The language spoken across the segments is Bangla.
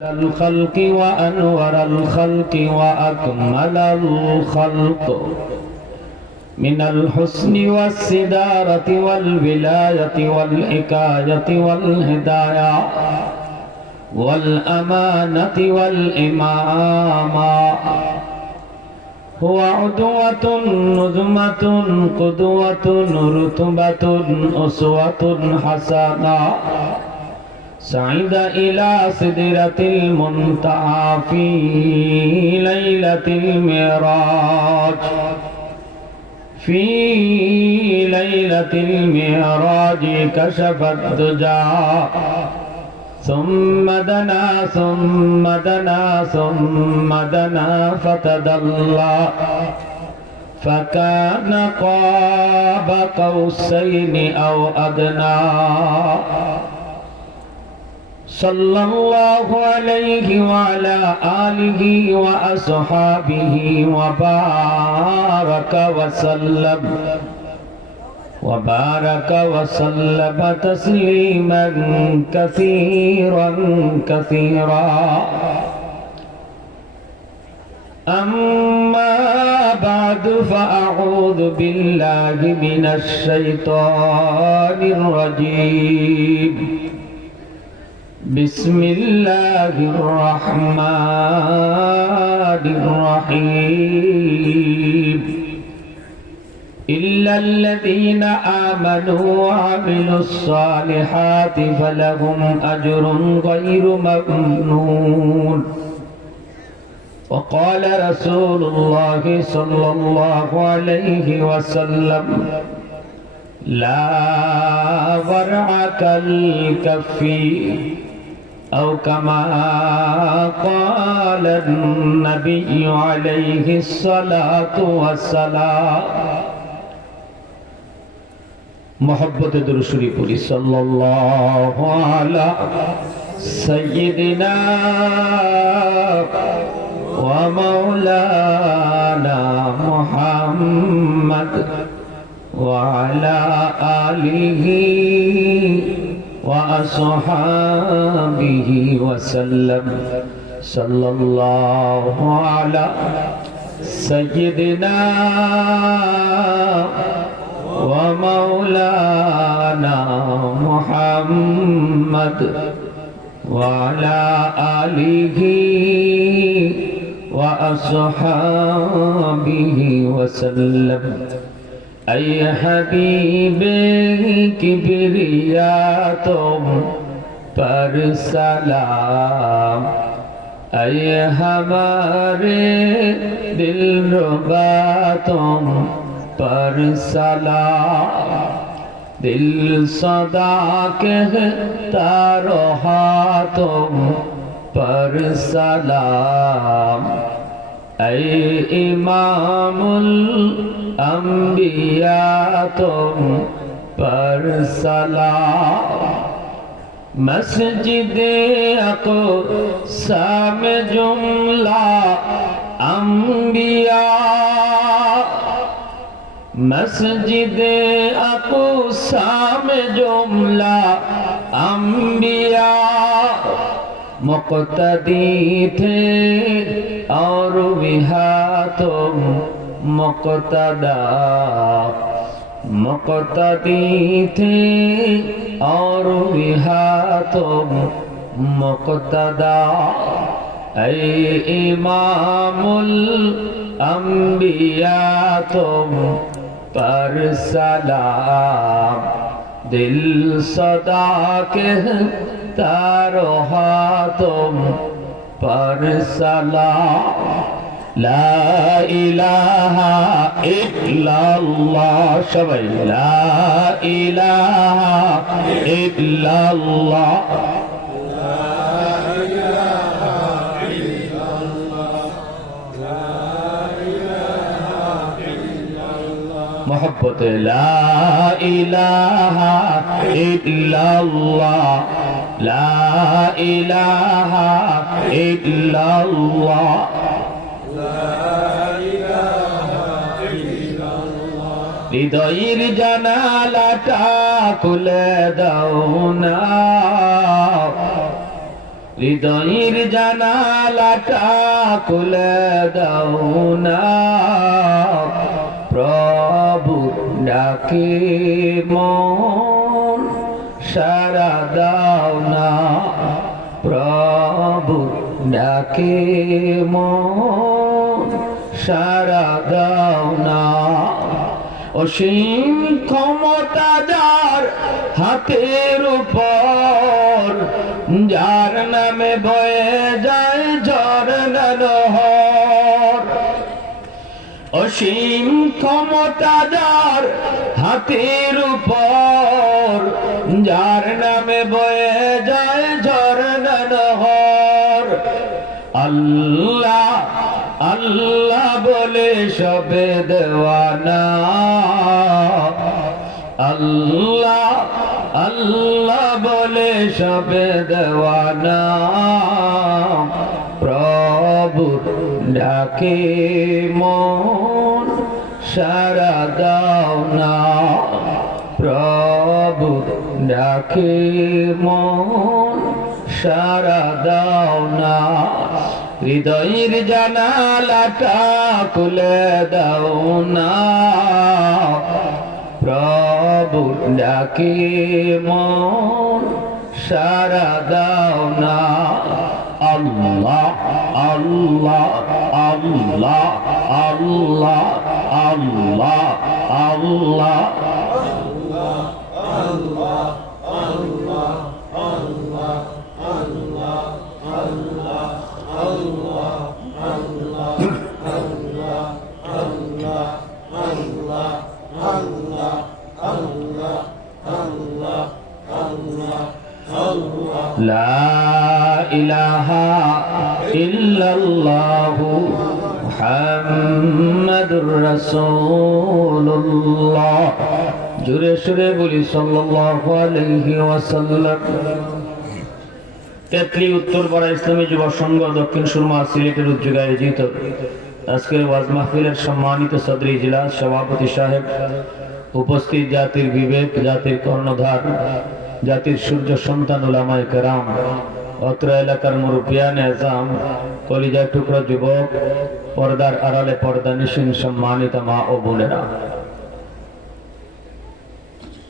الخلق وأنور الخلق وأكمل الخلق من الحسن والسدارة والولاية والحكاية والهداية والأمانة والإمامة هو عدوة نظمة قدوة رتبة أسوة حسنة سعيد إلى سدرة المنتهى في ليلة المعراج كشف الدجى ثم دنا فتدلى فكان قاب قوسين أو أدنى صلى الله عليه وعلى آله وأصحابه وبارك وسلم تسليما كثيرا أما بعد فأعوذ بالله من الشيطان الرجيم بسم الله الرحمن الرحيم إلا الذين آمنوا وعملوا الصالحات فلهم أجر غير ممنون وقال رسول الله صلى الله عليه وسلم لا ورع كالكف أو كما قال النبي عليه الصلاة والسلام محبت درود شریف صلى الله على سيدنا ومولانا محمد وعلى آله وأصحابه وسلم صلى الله على سيدنا ومولانا محمد وعلى آله وأصحابه وسلم أي حبیب کبریا تم پر سلام أي ہمارے دلربا تم پر سلام دل صدا کہتا رہا تم پر سلام اے امام الانبیاء تم پر سلام مسجد اقصی میں جملہ انبیاء مسجد اقصی میں جملہ انبیاء مقتدی تھے اور وہاں تم مقتدا مقتدی تھے اور وہاں تم مقتدا اے امام الانبیاء تم پر سلام دل صدا کہتا رہا تم پر سلام لا الہ الا اللہ شبی لا الہ الا اللہ محبت لا الہ الا اللہ لا الہ الا اللہ হৃদয়ের জানালাটা খুলে দাও না হৃদয়ের জানালাটা খুলে দাও না, প্রভু ডাকে মন সারা দাও না, প্রভু ডাকে মন সারা দাও না। অসীম ক্ষমতা যার হাতের উপর, যার নামে বয়ে যায় ঝরনা নহর। অসীম ক্ষমতা যার হাতের উপর, যার নামে বয়ে যায় ঝরনা নহর। আল্লাহ আল্লাহ বলে সবে দেওয়ানা, আল্লাহ আল্লাহ বলে সবে দেওয়ানা, প্রভু ডাকে মন সারা দাও না, প্রভু ডাকে মন সারা দাও না। হৃদয়ের জানালাটা খুলে দাও না, প্রভু ডাকে মন সারা দাও না। আল্লাহ আল্লাহ আল্লাহ আল্লাহ আল্লাহ আল্লাহ লা ইলাহা ইল্লাল্লাহু মুহাম্মাদুর রাসূলুল্লাহ। জোরে সুরে বলি সাল্লাল্লাহু আলাইহি ওয়াসাল্লাম। তেতলি উত্তরপাড়া ইসলামী যুব সংঘ দক্ষিণ সুরমা সিলেটের উদ্যোগে আয়োজিত আজকের ওয়াজ মাহফিলের সম্মানিত সদর ইজলাস সভাপতি সাহেব, উপস্থিত জাতির বিবেক, জাতির কর্ণধার, জাতির সূর্য সন্তান উলামায়ে কেরাম, অত্র এলাকার মুরব্বিয়ানে আযম, কলিজার টুকরা যুবক, পর্দার আড়ালে পর্দানিশীন সম্মানিত মা ও বোনেরা,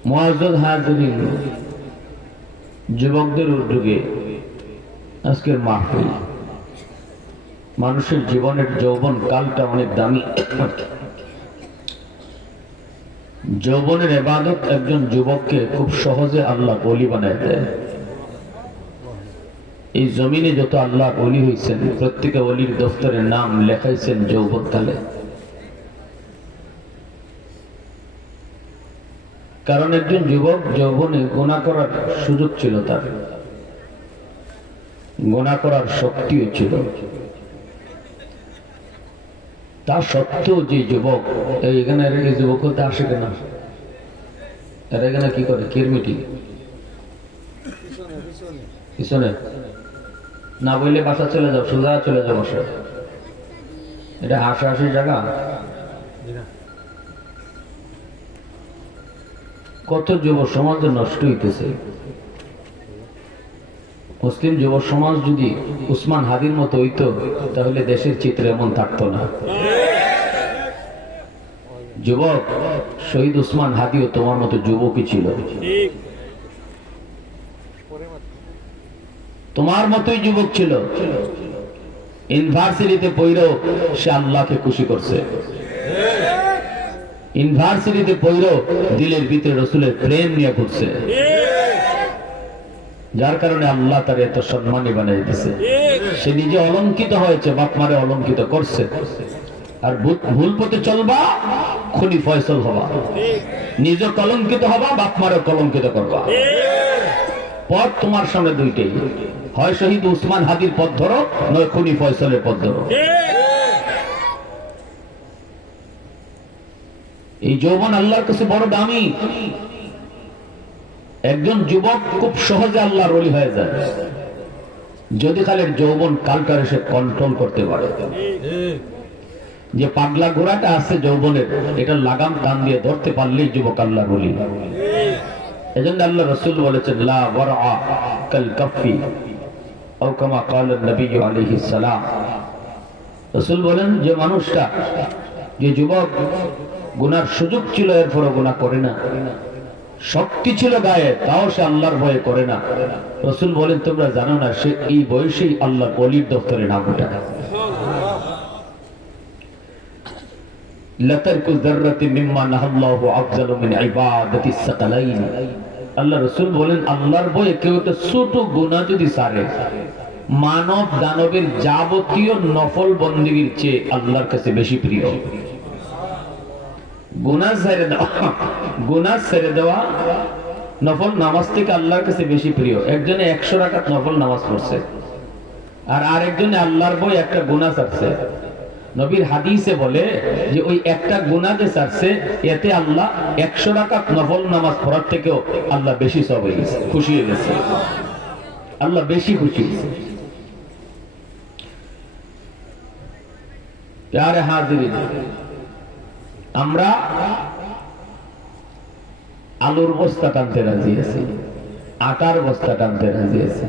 মুআজ্জাজ হাজিরিন, যুবকদের উদ্যোগে আজকের মাহফিল। মানুষের জীবনের যৌবন কালটা অনেক দামি। যৌবনের ইবাদত একজন যুবককে খুব সহজে আল্লাহ ওলি বানায় দেয়। এই জমিনে যত আল্লাহ ওলি হয়েছেন, প্রত্যেকে ওলির দফতরের নাম লেখাইছেন যৌবনকালে। কারণ একজন যুবক যৌবনে গুনাহ করার সুযোগ ছিল, তার গুনাহ করার শক্তিও ছিল। তা সত্ত্বেও যে যুবক, এখানে এই যুবক হতে আসে কেন? এরা এখানে কি করে? কিরমিটি পিছনে না বললে বাসা চলে যাও, সোজা চলে যাও বাসা। এটা হাসাহাসির জায়গা। কত যুব সমাজ নষ্ট হইতেছে। মুসলিম যুব সমাজ যদি উসমান হাদির মতো হইতো, তাহলে দেশের চিত্র এমন থাকতো না। যুবক শহীদ উসমান হাদিও তোমার মতো যুবকই ছিল, তোমার মতোই যুবক ছিল। ইউনিভার্সিটিতে পড়েও সে আল্লাহকে খুশি করছে। ইউনিভার্সিটিতে পড়েও দিলের ভিতরে রাসূলের প্রেম নিয়ে ঘুরছে, যার কারণে আল্লাহ তার এত সম্মানী বানিয়ে দিয়েছে। সে নিজে অলঙ্কিত হয়েছে, বাপ মারে অলঙ্কিত করছে। আর ভুল পথে চলবা, খুনি ফয়সল হবা। নিজে কলঙ্কিত হবা, বাপ মারে কলঙ্কিত করবা। পথ তোমার সামনে দুইটাই, হয় শহীদ উসমান হাদির পথ ধরো, নয় খুনি ফয়সলের পথ ধরো। এই যৌবন আল্লাহর কাছে বড় দামি। একজন যুবক খুব সহজে আল্লাহর ওলি হয়ে যায় যদি খালি যৌবন কালটারে সে কন্ট্রোল করতে পারে। যে পাগলা ঘোড়াটা আছে যৌবনের, এটা লাগাম টান দিয়ে ধরতে পারলেই যুবক আল্লাহর ওলি। এজন্য আল্লাহ রাসূল বলেছেন, লা ওয়ারআ কাল কাফি আও কামা ক্বালা নবী আলাইহিস সালাম। রাসূল বলেন, যে মানুষটা, যে যুবক গুনার সুযোগ ছিল এরপরও গুনাহ করে না, শক্তি ছিল গায়ে তাও সে আল্লাহর ভয়ে করে না, রাসূল বলেন তোমরা জানো না সে এই বয়সেই আল্লাহর ওলির দফতরে নাম ওঠায়। লাতারকু যাররাতিন মিম্মা নাহাল্লাহু আফযালু মিন ইবাদাতিস সাকালাইন। আল্লাহ রাসূল বলেন আল্লাহর ভয়ে কেউ একটা ছোট গুনাহ যদি ছাড়ে, মানব দানবের যাবতীয় নফল বন্দেগীর চেয়ে আল্লাহর কাছে বেশি প্রিয়। গুনাহ ছেড়ে দেওয়া নফল নামাজ থেকে আল্লাহর কাছে বেশি প্রিয়। একজনে 100 রাকাত নফল নামাজ পড়ছে, আর আরেকজনে আল্লাহর ভয় একটা গুনাহ ছাড়ছে। নবীর হাদিসে বলে যে ওই একটা গুনাহ যে ছাড়ছে এতে আল্লাহ 100 রাকাত নফল নামাজ পড়ার থেকেও আল্লাহ বেশি সওয়াব হয়ে গেছে, খুশি হয়ে গেছে, আল্লাহ বেশি খুশি হয়েছে। প্যারে হাজিরিন, আমরা আলুর বস্তা টানতে রাজি আছি, আটার বস্তা টানতে রাজি আছি,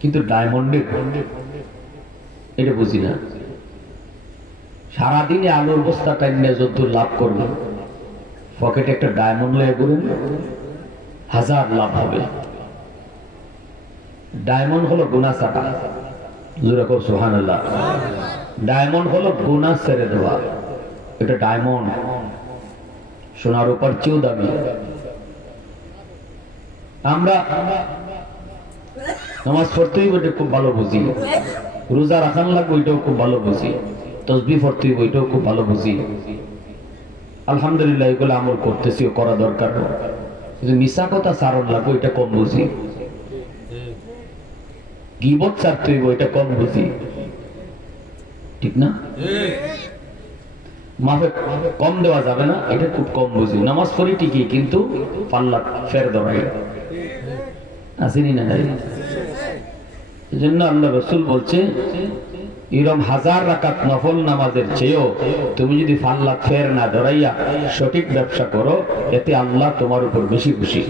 কিন্তু ডায়মন্ডের এটা বুঝি না। সারাদিনে আলুর বস্তা টাইনে যত লাভ করবেন, পকেটে একটা ডায়মন্ড লয়ে ঘুরেন, 1000 লাভ হবে। ডায়মন্ড হলো গুনাহ ছাড়া, জোরে কর সুবহানাল্লাহ। ডায়মন্ড হলো গুনাহ ছেড়ে দেওয়া। এটা ডায়মন্ড সোনার উপর চেয়েও দামি। আমরা নামাজ পড়তেই ওইটা খুব ভালো বুঝি, রোজা রাখান লাগবে ওইটাও খুব ভালো বুঝি, তসবিহ পড়তেই ওইটাও খুব ভালো বুঝি। আলহামদুলিল্লাহ এগুলো আমল করতেছি, করা দরকার, কিন্তু মিশা কথা সারণ লাগবে ওইটা কম বুঝি, গীবত ছাড়তে হইব এটা কম বুঝি, ঠিক না? মাফে কম দেওয়া যাবে না, এটা খুব কম বুঝি। নামাজ পড়ি ঠিকই, কিন্তু পাল্লা ফের ধরাই আসেনি না। এই জন্য আল্লাহ রাসূল বলছে এরকম 1000 রাকাত নফল নামাজের চেয়েও তুমি যদি পাল্লা ফের না ধরাইয়া সঠিক ব্যবসা করো, এতে আল্লাহ তোমার উপর বেশি খুশি।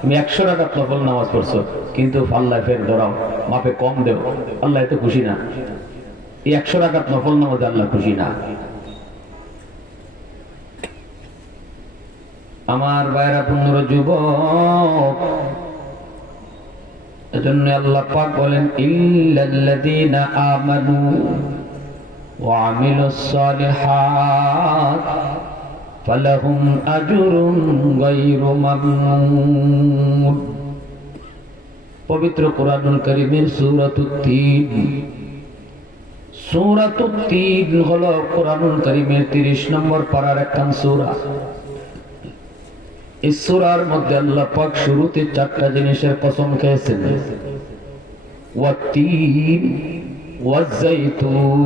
তুমি 100 রাকাত নফল নামাজ পড়ছো, কিন্তু পাল্লা ফের ধরাও, মাপে কম দেও, আল্লাহ এতে খুশি না। এই 100 রাকাত নফল নামাজে আল্লাহ খুশি না। আমার ভাইরা পুণ্যর যুবক, এজন্য আল্লাহ পাক বলেন ইল্লাল্লাযীনা আমানু ওয়া আমিলুস সালিহাত ফালাহুম আজরুন গায়রু মামনুন। পবিত্র কোরআনুল কারীমের সূরাতুত তিন, সূরাতুত তিন হলো কোরআনুল কারীমের 30 নম্বর পারার একখান সূরা। এই সূরার মধ্যে আল্লাহ পাক শুরুতে 4টা জিনিসের কসম খেয়েছেন, ওয়াত-তিন ওয়াজ-যাইতুন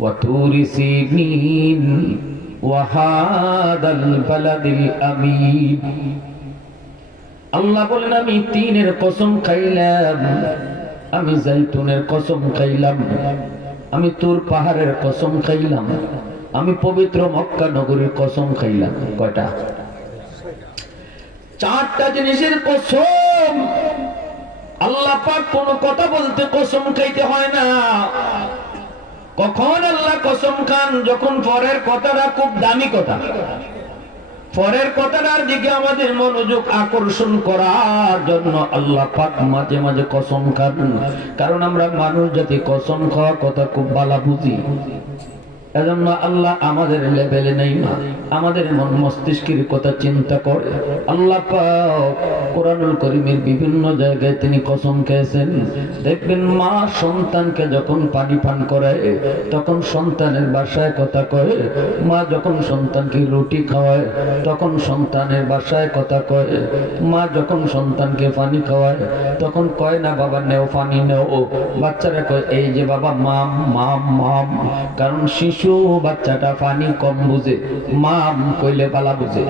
ওয়া তুরি সিনিন ওয়া হাদাল বালাদিল আমিন। আল্লাহ বলেন আমি তিনের কসম খাইলাম, আমি জাইতুনের কসম খাইলাম, আমি তুর পাহাড়ের কসম খাইলাম, আমি পবিত্র মক্কা নগরীর কসম খাইলাম। কয়টা? 4টা জিনিসের কসম। আল্লাহ পাক কোন কথা বলতে কসম খাইতে হয় না। কখন আল্লাহ কসম খান? যখন পরের কথাটা খুব দামি কথা, পরের কথাটার দিকে আমাদের মনোযোগ আকর্ষণ করার জন্য আল্লাহ পাক মাঝে মাঝে কসম খান। কারণ আমরা মানুষ জাতি কসম খাওয়া কথা খুব ভালো বুঝি, এজন্য আল্লাহ আমাদের লেভেলে নেই না, আমাদের মন মস্তিষ্কের কথা চিন্তা করে। আল্লাহ পাক কোরআনুল কারীমের বিভিন্ন জায়গায় তিনি কসম খেয়েছেন। দেখবেন মা সন্তানকে যখন পানি পান করায় তখন সন্তানের ভাষায় কথা কয়, মা যখন সন্তানকে রুটি খাওয়ায় তখন সন্তানের ভাষায় কথা কয়, মা যখন সন্তানকে পানি খাওয়ায় তখন কয় না বাবা নেও পানি নেও, বাচ্চারা কয় এই যে বাবা মাম মাম মাম। কারণ শিশু বাচ্চাটা পানি কম বুঝে, মাম কইলে পালা বুঝে।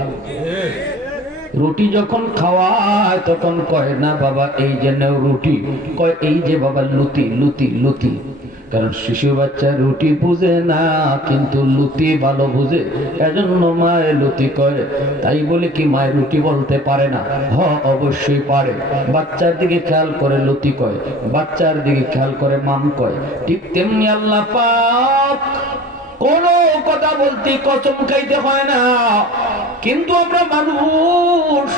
রুটি যখন খাওয়ায় তখন কয় না বাবা এই যে নেও রুটি, কয় এই যে বাবা লুতি লুতি লুতি। কারণ শিশু বাচ্চা রুটি বুঝে না, কিন্তু লুতি ভালো বুঝে, এজন্য মায়ে লুতি কয়। তাই বলে কি মায়ের রুটি বলতে পারে না? অবশ্যই পারে। বাচ্চার দিকে খেয়াল করে লুতি কয়, বাচ্চার দিকে খেয়াল করে মাম কয়। ঠিক তেমনি আল্লাহ পাক কোন কথা বলতে কসম খাইতে হয় না, কিন্তু আমরা মানুষ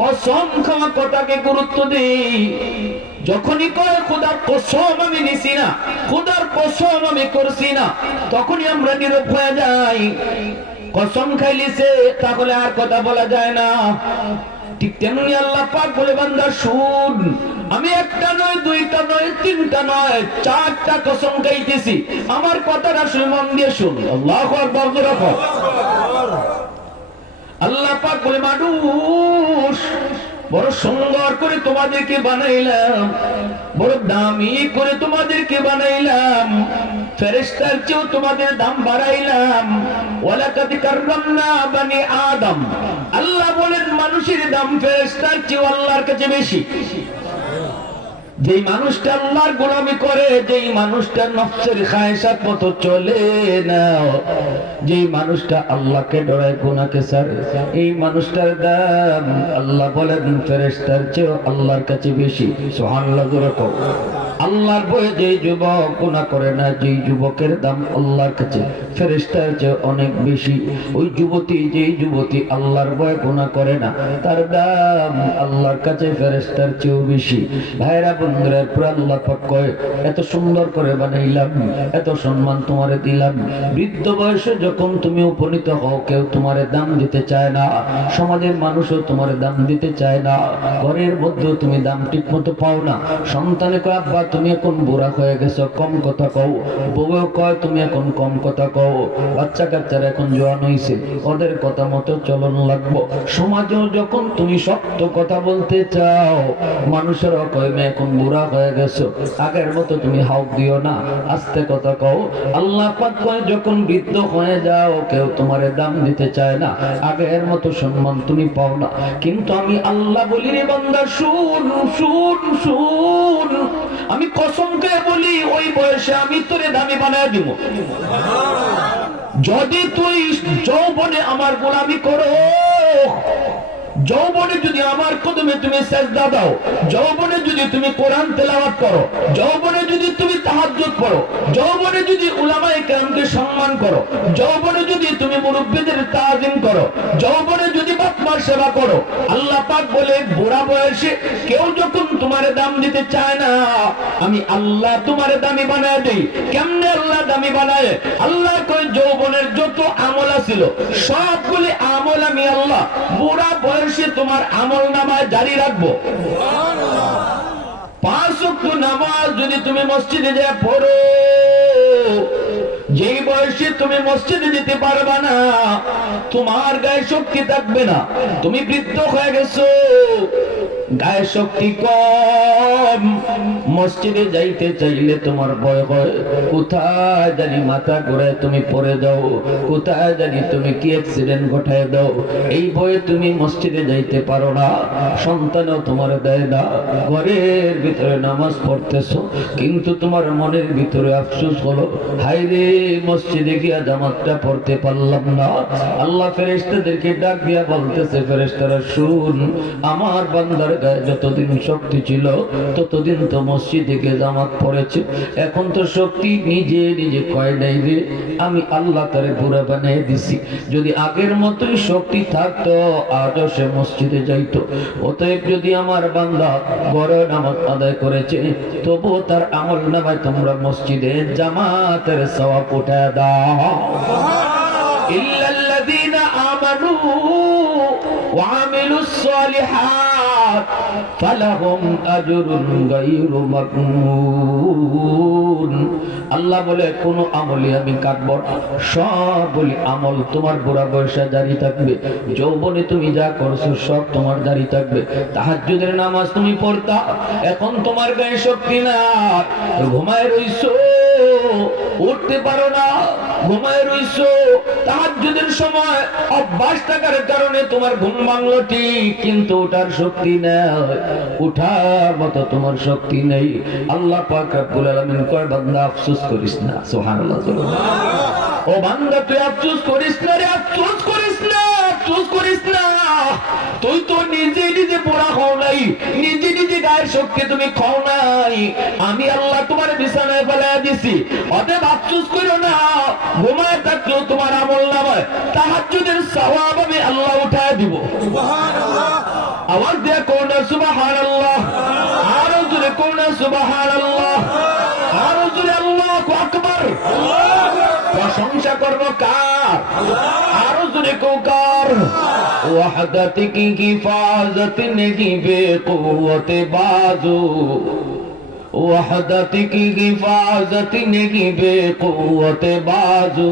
কসম খাওয়া কথাকে গুরুত্ব দিই। যখনই কয় খোদার কসম আমি নিছি না, খোদার কসম আমি করছি না, তখনই আমরা নীরব হয়ে যাই। কসম খাইলিছে তাহলে আর কথা বলা যায় না। ঠিক তেমনি আল্লাহ পাক বলে বান্দা শুন, আমি একটা নয়, দুইটা নয়, তিনটা নয়, চারটা কসম খাইতেছি। আমার কথাটা শুনে মন দিয়ে শুন। আল্লাহু আকবার বলে রাখো। আল্লাহ পাক বলে মানুষ বড় সুন্দর করে তোমাদেরকে বানাইলাম, বড় দামি করে তোমাদেরকে বানাইলাম, ফেরেশতার চেয়েও তোমাদের দাম বাড়াইলাম। ওয়ালাকাদ কাররামনা বানি আদম। আল্লাহ বলেন মানুষের দাম ফেরেশতার চেয়েও আল্লাহর কাছে বেশি। যেই মানুষটা আল্লাহর গোলামি করে, যেই মানুষটা নফসের খায়সাত মতো চলে না, যেই মানুষটা আল্লাহকে ডরায় গুনাহকে ছাড়ে, এই মানুষটার দাম আল্লাহ বলেন ফেরেশতার চেয়েও আল্লাহর কাছে বেশি। সুবহানাল্লাহ জোরে কও। আল্লাহর ভয়ে যেই যুবক গুনাহ করে না, যেই যুবকের দাম আল্লাহর কাছে ফেরেশতার চেয়ে অনেক বেশি। ওই যুবতী, যেই যুবতী আল্লাহর ভয়ে গুনাহ করে না, তার দাম আল্লাহর কাছে ফেরেশতার চেয়েও বেশি। ভাইরা বন্ধুরা, পুরো আল্লাহ পাক কয় এত সুন্দর করে বানাইলাম, এত সম্মান তোমারে দিলাম, বৃদ্ধ বয়সে যখন তুমি উপনীত হও কেউ তোমারে দাম দিতে চায় না, সমাজের মানুষও তোমারে দাম দিতে চায় না, ঘরের মধ্যে তুমি দাম ঠিক মতো পাও না। সন্তানে কয় আব্বা তুমি এখন বুড়া হয়ে গেছো, কম কথা কও। বউও কয় তুমি এখন কম কথা কও। বাচ্চা কাচ্চারা এখন জোয়ান হইছে, ওদের কথা মতো চলন লাগবো। সমাজেও যখন তুমি সত্য কথা বলতে চাও, মানুষেরও কয় মে এখন বুড়া হয়ে গেছো, আগের মতো তুমি হাউক দিও না, আস্তে কথা কও। আল্লাহ পাক কয় যখন বৃদ্ধ হয়ে যাও কেউ তোমারে দাম দিতে চায় না, আগের মতো সম্মান তুমি পাও না। কিন্তু আমি আল্লাহ বলি রে বান্দা শুন শুন শুন, আমি কসম করে বলি ওই বয়সে আমি তোরে দামি বানায় দিব। যদি তুই যৌবনে আমার গোলামি করো, যৌবনে যদি আমার কদমে তুমি সেজদা দাও, যৌবনে যদি তুমি কোরআন তেলাওয়াত করো, যৌবনে যদি তুমি তাহাজ্জুদ পড়ো, যৌবনে যদি উলামায়ে কেরামকে সম্মান করো, যৌবনে যদি তুমি মুরব্বিদের তাজিম করো, যৌবনে যদি বাপ মার সেবা করো, আল্লাহ পাক বলে বুড়া বয়সে কেউ যখন তোমারে দাম দিতে চায় না, আমি আল্লাহ তোমারে দামি বানায় দেই। কেমনে আল্লাহ দামি বানায়? আল্লাহ কয় যৌবনের যত আমল ছিল সবগুলি আমল আমি আল্লাহ বুড়া বয়সে তোমার আমল নামায় জারি রাখবো। 5 ওয়াক্ত নামাজ যদি তুমি মসজিদে যায় পড়ো, যেই বয়সে তুমি মসজিদে যেতে পারবা না, তোমার গায়ে শক্তি থাকবে না, তুমি বৃদ্ধ হয়ে গেছো, গায়ে শক্তি কম, মসজিদে যাইতে চাইলে তোমার ভয় হয়, কোথায় জানি মাথা ঘুরায় তুমি পড়ে যাও, কোথায় জানি তুমি কি অ্যাক্সিডেন্ট ঘটায় দাও, এই ভয়ে তুমি মসজিদে যাইতে পারো না, সন্তানও তোমার দেয় না, ঘরের ভিতরে নামাজ পড়তেছো, কিন্তু তোমার মনের ভিতরে আফসোস হলো হায় রে মসজিদে গিয়া জামাতটা পড়তে পারলাম না। আল্লাহ ফেরেশতাদেরকে ডাক দিয়া বলতেছে ফেরেশতারা শুন, আমার বান্দার গায়ে যতদিন শক্তি ছিল ততদিন তো মসজিদে গিয়ে জামাত পড়েছে, এখন তো শক্তি নিজে নিজে কয় নাই রে, আমি আল্লাহ তারে বুড়া বানিয়ে দিছি। যদি আগের মতোই শক্তি থাকতো আজও সে মসজিদে যাইতো। অতএব যদি আমার বান্দা ঘরে নামাজ আদায় করেছে তবুও তার আমল নামায় তোমরা মসজিদে জামাতের সওয়াব উঠায় দাও। ইল্লাল্লাযীনা আমানু ওয়া আমিলুস সালিহাত ফালাহুম আজরুন গায়রু মামনুন। আল্লাহ বলে কোন আমলই আমি কাটবো না, সবগুলি আমল তোমার বুড়া বয়সে জারি থাকবে, যৌবনে তুমি যা করছো সব তোমার জারি থাকবে। তাহাজ্জুদের নামাজ তুমি পড়তা, এখন তোমার গায়ে শক্তি না, ঘুমায় রইছো, উঠতে পারো না, ঘুমায় রইছো, তাহাজ্জুদের সময় অভ্যাস থাকার কারণে তোমার ঘুম ভাঙলো ঠিক, কিন্তু ওঠার শক্তি নেই, উঠার মতো তোমার শক্তি নেই। আল্লাহ পাক রব্বুল আলামিন কয় বান্দা আফসোস করিস না। সুবহানাল্লাহ। ও বান্দা তুই আফসোস করিস না রে, আফসোস করিস না, আফসোস করিস না। তুই তো নিজে নিজে পোড়া খাও নাই, নিজে নিজে গায়ের শক্তি তুমি খাও নাই, আমি আল্লাহ তোমার বিছানায় ফেলাইয়া দিছি। অতএব আফসোস করো না, ঘুমায় থাকলেও তোমার আমল নামায় তাহাজ্জুদের সওয়াব আমি আল্লাহ উঠায় দিব। সুবহানাল্লাহ। আওয়াজ দিয়ে কোন না সুবহানাল্লাহ, আরো জোরে কোন না সুবহানাল্লাহ, আরো জোরে আল্লাহু আকবার। প্রশংসা করব কার? আরো জোরে কার? ওয়াহদাতি কি হিফাজত নেহি বেকুওয়াতে বাজু, वहदत की हिफाजत नहीं बेकुवत बाजू,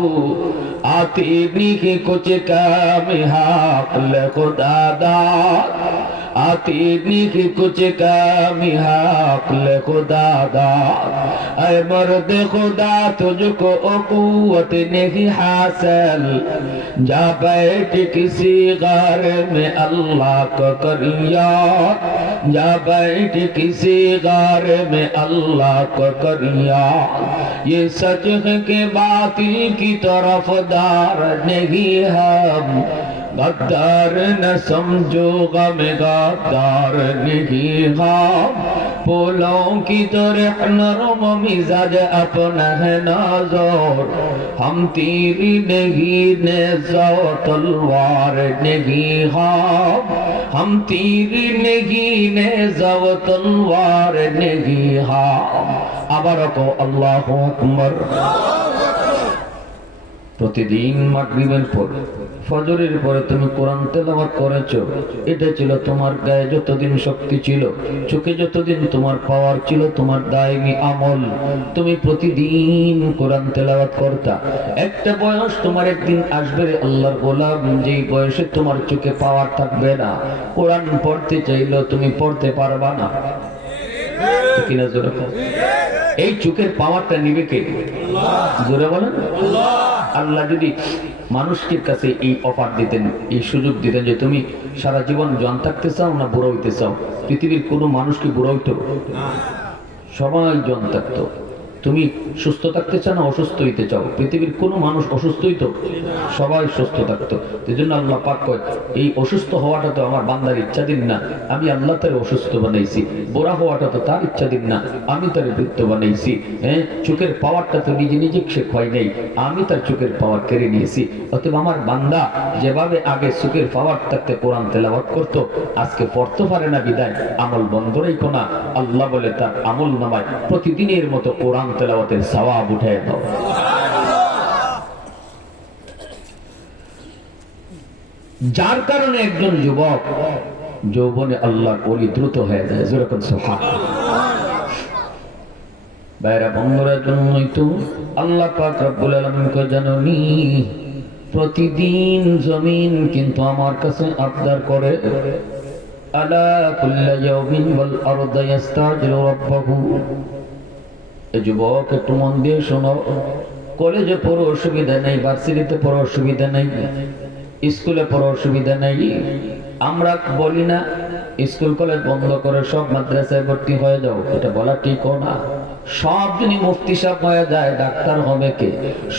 आती नहीं कुछ काम हाक़ल खुदादार, आती नहीं कुछ काम हाक़ल खुदादार। ऐ मर्द खुदा तुझको कुव्वत नहीं हासिल, जा बैठ किसी गार में अल्लाह को कर याद, जा बैठ किसी गार में अल्लाह को कर याद। ये सच है कि बातिल की तरफ दार नहीं हम, गद्दार न समझो गम गद्दार नहीं हम। फूलों की तरह नरम मिजाज अपना है नाज़ुर, हम तीर नहीं नेज़ा तलवार नहीं हम, हम तीर नहीं नेज़ा तलवार नहीं हम। আবারও কও আল্লাহু আকবার। প্রতিদিন মাগরিবের পর ফজরের পরে তুমি কোরআন তেলাওয়াত করেছো, এটা ছিল তোমার গায়ে যতদিন শক্তি ছিল, চোখে যতদিন তোমার পাওয়ার ছিল, তোমার দায়মি আমল। তুমি প্রতিদিন কোরআন তেলাওয়াত করতা। একটা বয়স তোমার একদিন আসবে রে আল্লাহর গোলাম, যেই বয়সে তোমার চোখে পাওয়ার থাকবে না, কোরআন পড়তে চাইলেও তুমি পড়তে পারবা না। কিনা জোরে বলো। এই চোখের পাওয়ারটা নিবে কে? জোরে বলেন। আল্লাহ যদি মানুষের কাছে এই অফার দিতেন, এই সুযোগ দিতেন যে তুমি সারা জীবন জন থাকতে চাও না বুড়ো হইতে চাও, পৃথিবীর কোনো মানুষ কি বুড়ো হইতো? সবাই জন থাকতো। তুমি সুস্থ থাকতে চাও না অসুস্থ হইতে চাও, পৃথিবীর কোনো মানুষ অসুস্থ হইতো? সবাই সুস্থ থাকতো। এই জন্য আল্লাহ পাক কয় এই অসুস্থ হওয়াটা তো আমার বান্দার ইচ্ছাধীন না, আমি আল্লাহ তার অসুস্থ বানাইছি। বোরা হওয়াটা তো তার ইচ্ছাধীন না, আমি তার বৃত্ত বানাইছি। হ্যাঁ, চোখের পাওয়ারটা তো নিজে নিজে সে ক্ষয় নেই, আমি তার চোখের পাওয়ার কেড়ে নিয়েছি। অতএব আমার বান্দা যেভাবে আগে চোখের পাওয়ার থাকতে কোরআন তেলাওয়াত করতো, আজকে পড়তে পারে না বিদায় আমল বন্ধ রেখো না। আল্লাহ বলে তার আমল নামায় প্রতিদিনের মতো কোরআন তেলাওয়াতের সওয়াব উঠায় দাও। যার কারণে একজন যুবক যৌবনে আল্লাহর ওলি দ্রুত হয়ে যায়। যেরকম সুবহানাল্লাহ। বাইরা বন্ধুরা জন্যই তো আল্লাহ পাক রব্বুল আলামিন কো জানোনি প্রতিদিন জমিন কিন্তু আমার কাছে আবদার করে, আলা কুল্লা ইয়াউমিন ওয়াল আরদু ইস্তাজিলু রাব্বাহু। এই যুবক একটু মন দিয়ে শোনো, কলেজে পড়ো অসুবিধা নেই, ভার্সিটিতে পড়ো অসুবিধা নেই, স্কুলে পড়ো অসুবিধা নেই। আমরা বলি না স্কুল কলেজ বন্ধ করে সব মাদ্রাসায় ভর্তি হয়ে যাও, এটা বলা ঠিক না। সব যদি মুফতি সাহেব হয়ে যায় ডাক্তার হবে কে?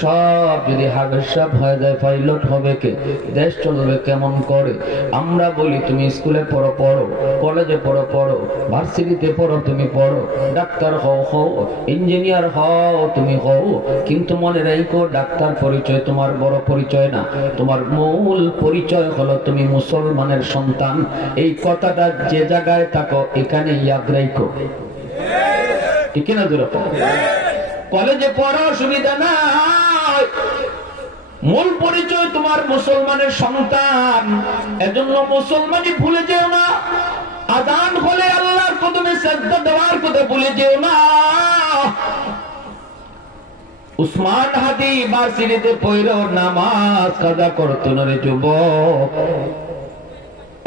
সব যদি হাফেজ সাহেব হয়ে যায় পাইলট হবে কে? দেশ চলবে কেমন করে? আমরা বলি তুমি স্কুলে পড়ো পড়ো, কলেজে পড়ো পড়ো, ভার্সিটিতে পড়ো তুমি পড়ো, ডাক্তার হও হও, ইঞ্জিনিয়ার হও তুমি হও, কিন্তু মনে রাখো ডাক্তার পরিচয় তোমার বড় পরিচয় না, তোমার মূল পরিচয় হলো তুমি মুসলমানের সন্তান। এই কথাটা যে জায়গায় থাকো এখানে ইয়াদ রাখো। ঠিক না? কলেজে পড়া অসুবিধা নাই, মূল পরিচয় তোমার মুসলমানের সন্তান। এজন্য মুসলমানই ভুলে যেও না, আযান হলে আল্লাহর কদমে সিজদা দেওয়ার কথা ভুলে যেও না। উসমান হাদি ভার্সিটিতে পড়ো নামাজ কাজা করতো না রে যুবক,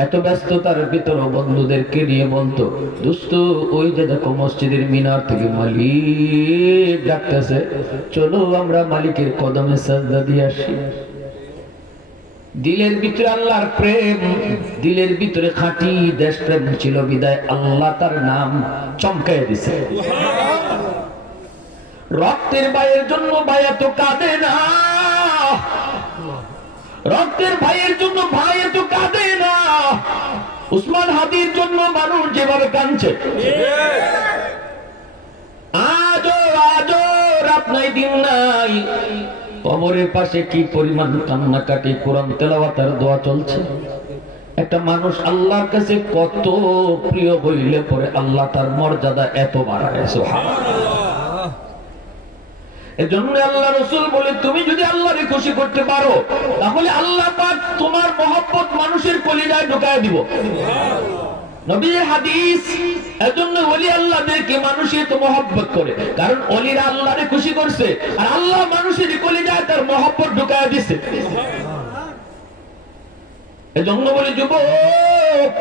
এত ব্যস্ততার ভিতর বন্ধুদেরকে নিয়ে বলতো, দোস্ত ওই যে দেখো মসজিদের মিনার থেকে মালিক ডাকতেছে, চলো আমরা মালিকের কদমে সাজদা দিয়ে আসি। দিলের ভিতরে আল্লাহর প্রেম, দিলের ভিতরে খাঁটি দেশপ্রেম ছিল বিদায় আল্লাহ তার নাম চমকায় দিছে। রক্তের ভাইয়ের জন্য ভাই এত কাঁদে না, রক্তের ভাইয়ের জন্য ভাই এত কাঁদে না। উসমান হাদির জন্য মানুষ যেভাবে কাঁদছে, আজও আজও রাত নাই দিন নাই, কবরের পাশে কি পরিমাণ কান্নাকাটি, কোরআন তেলাওয়াত আর দোয়া চলছে। একটা মানুষ আল্লাহর কাছে কত প্রিয় হইলে পরে আল্লাহ তার মর্যাদা এত বাড়ায়। সুবহানাল্লাহ। এজন্য আল্লাহ রাসূল বলে, তুমি যদি আল্লাহকে খুশি করতে পারো তাহলে আল্লাহ পাক তোমার মহব্বত মানুষের কলিজায় ঢুকায় দিব। নবীর হাদিস। এজন্য ওলি আল্লাহদেরকে মানুষই তো মহব্বত করে, কারণ ওলিরা আল্লাহকে খুশি করছে আর আল্লাহ মানুষের কলিজায় তার মহব্বত ঢুকায় দিছে। এজন্য বলি যুবক,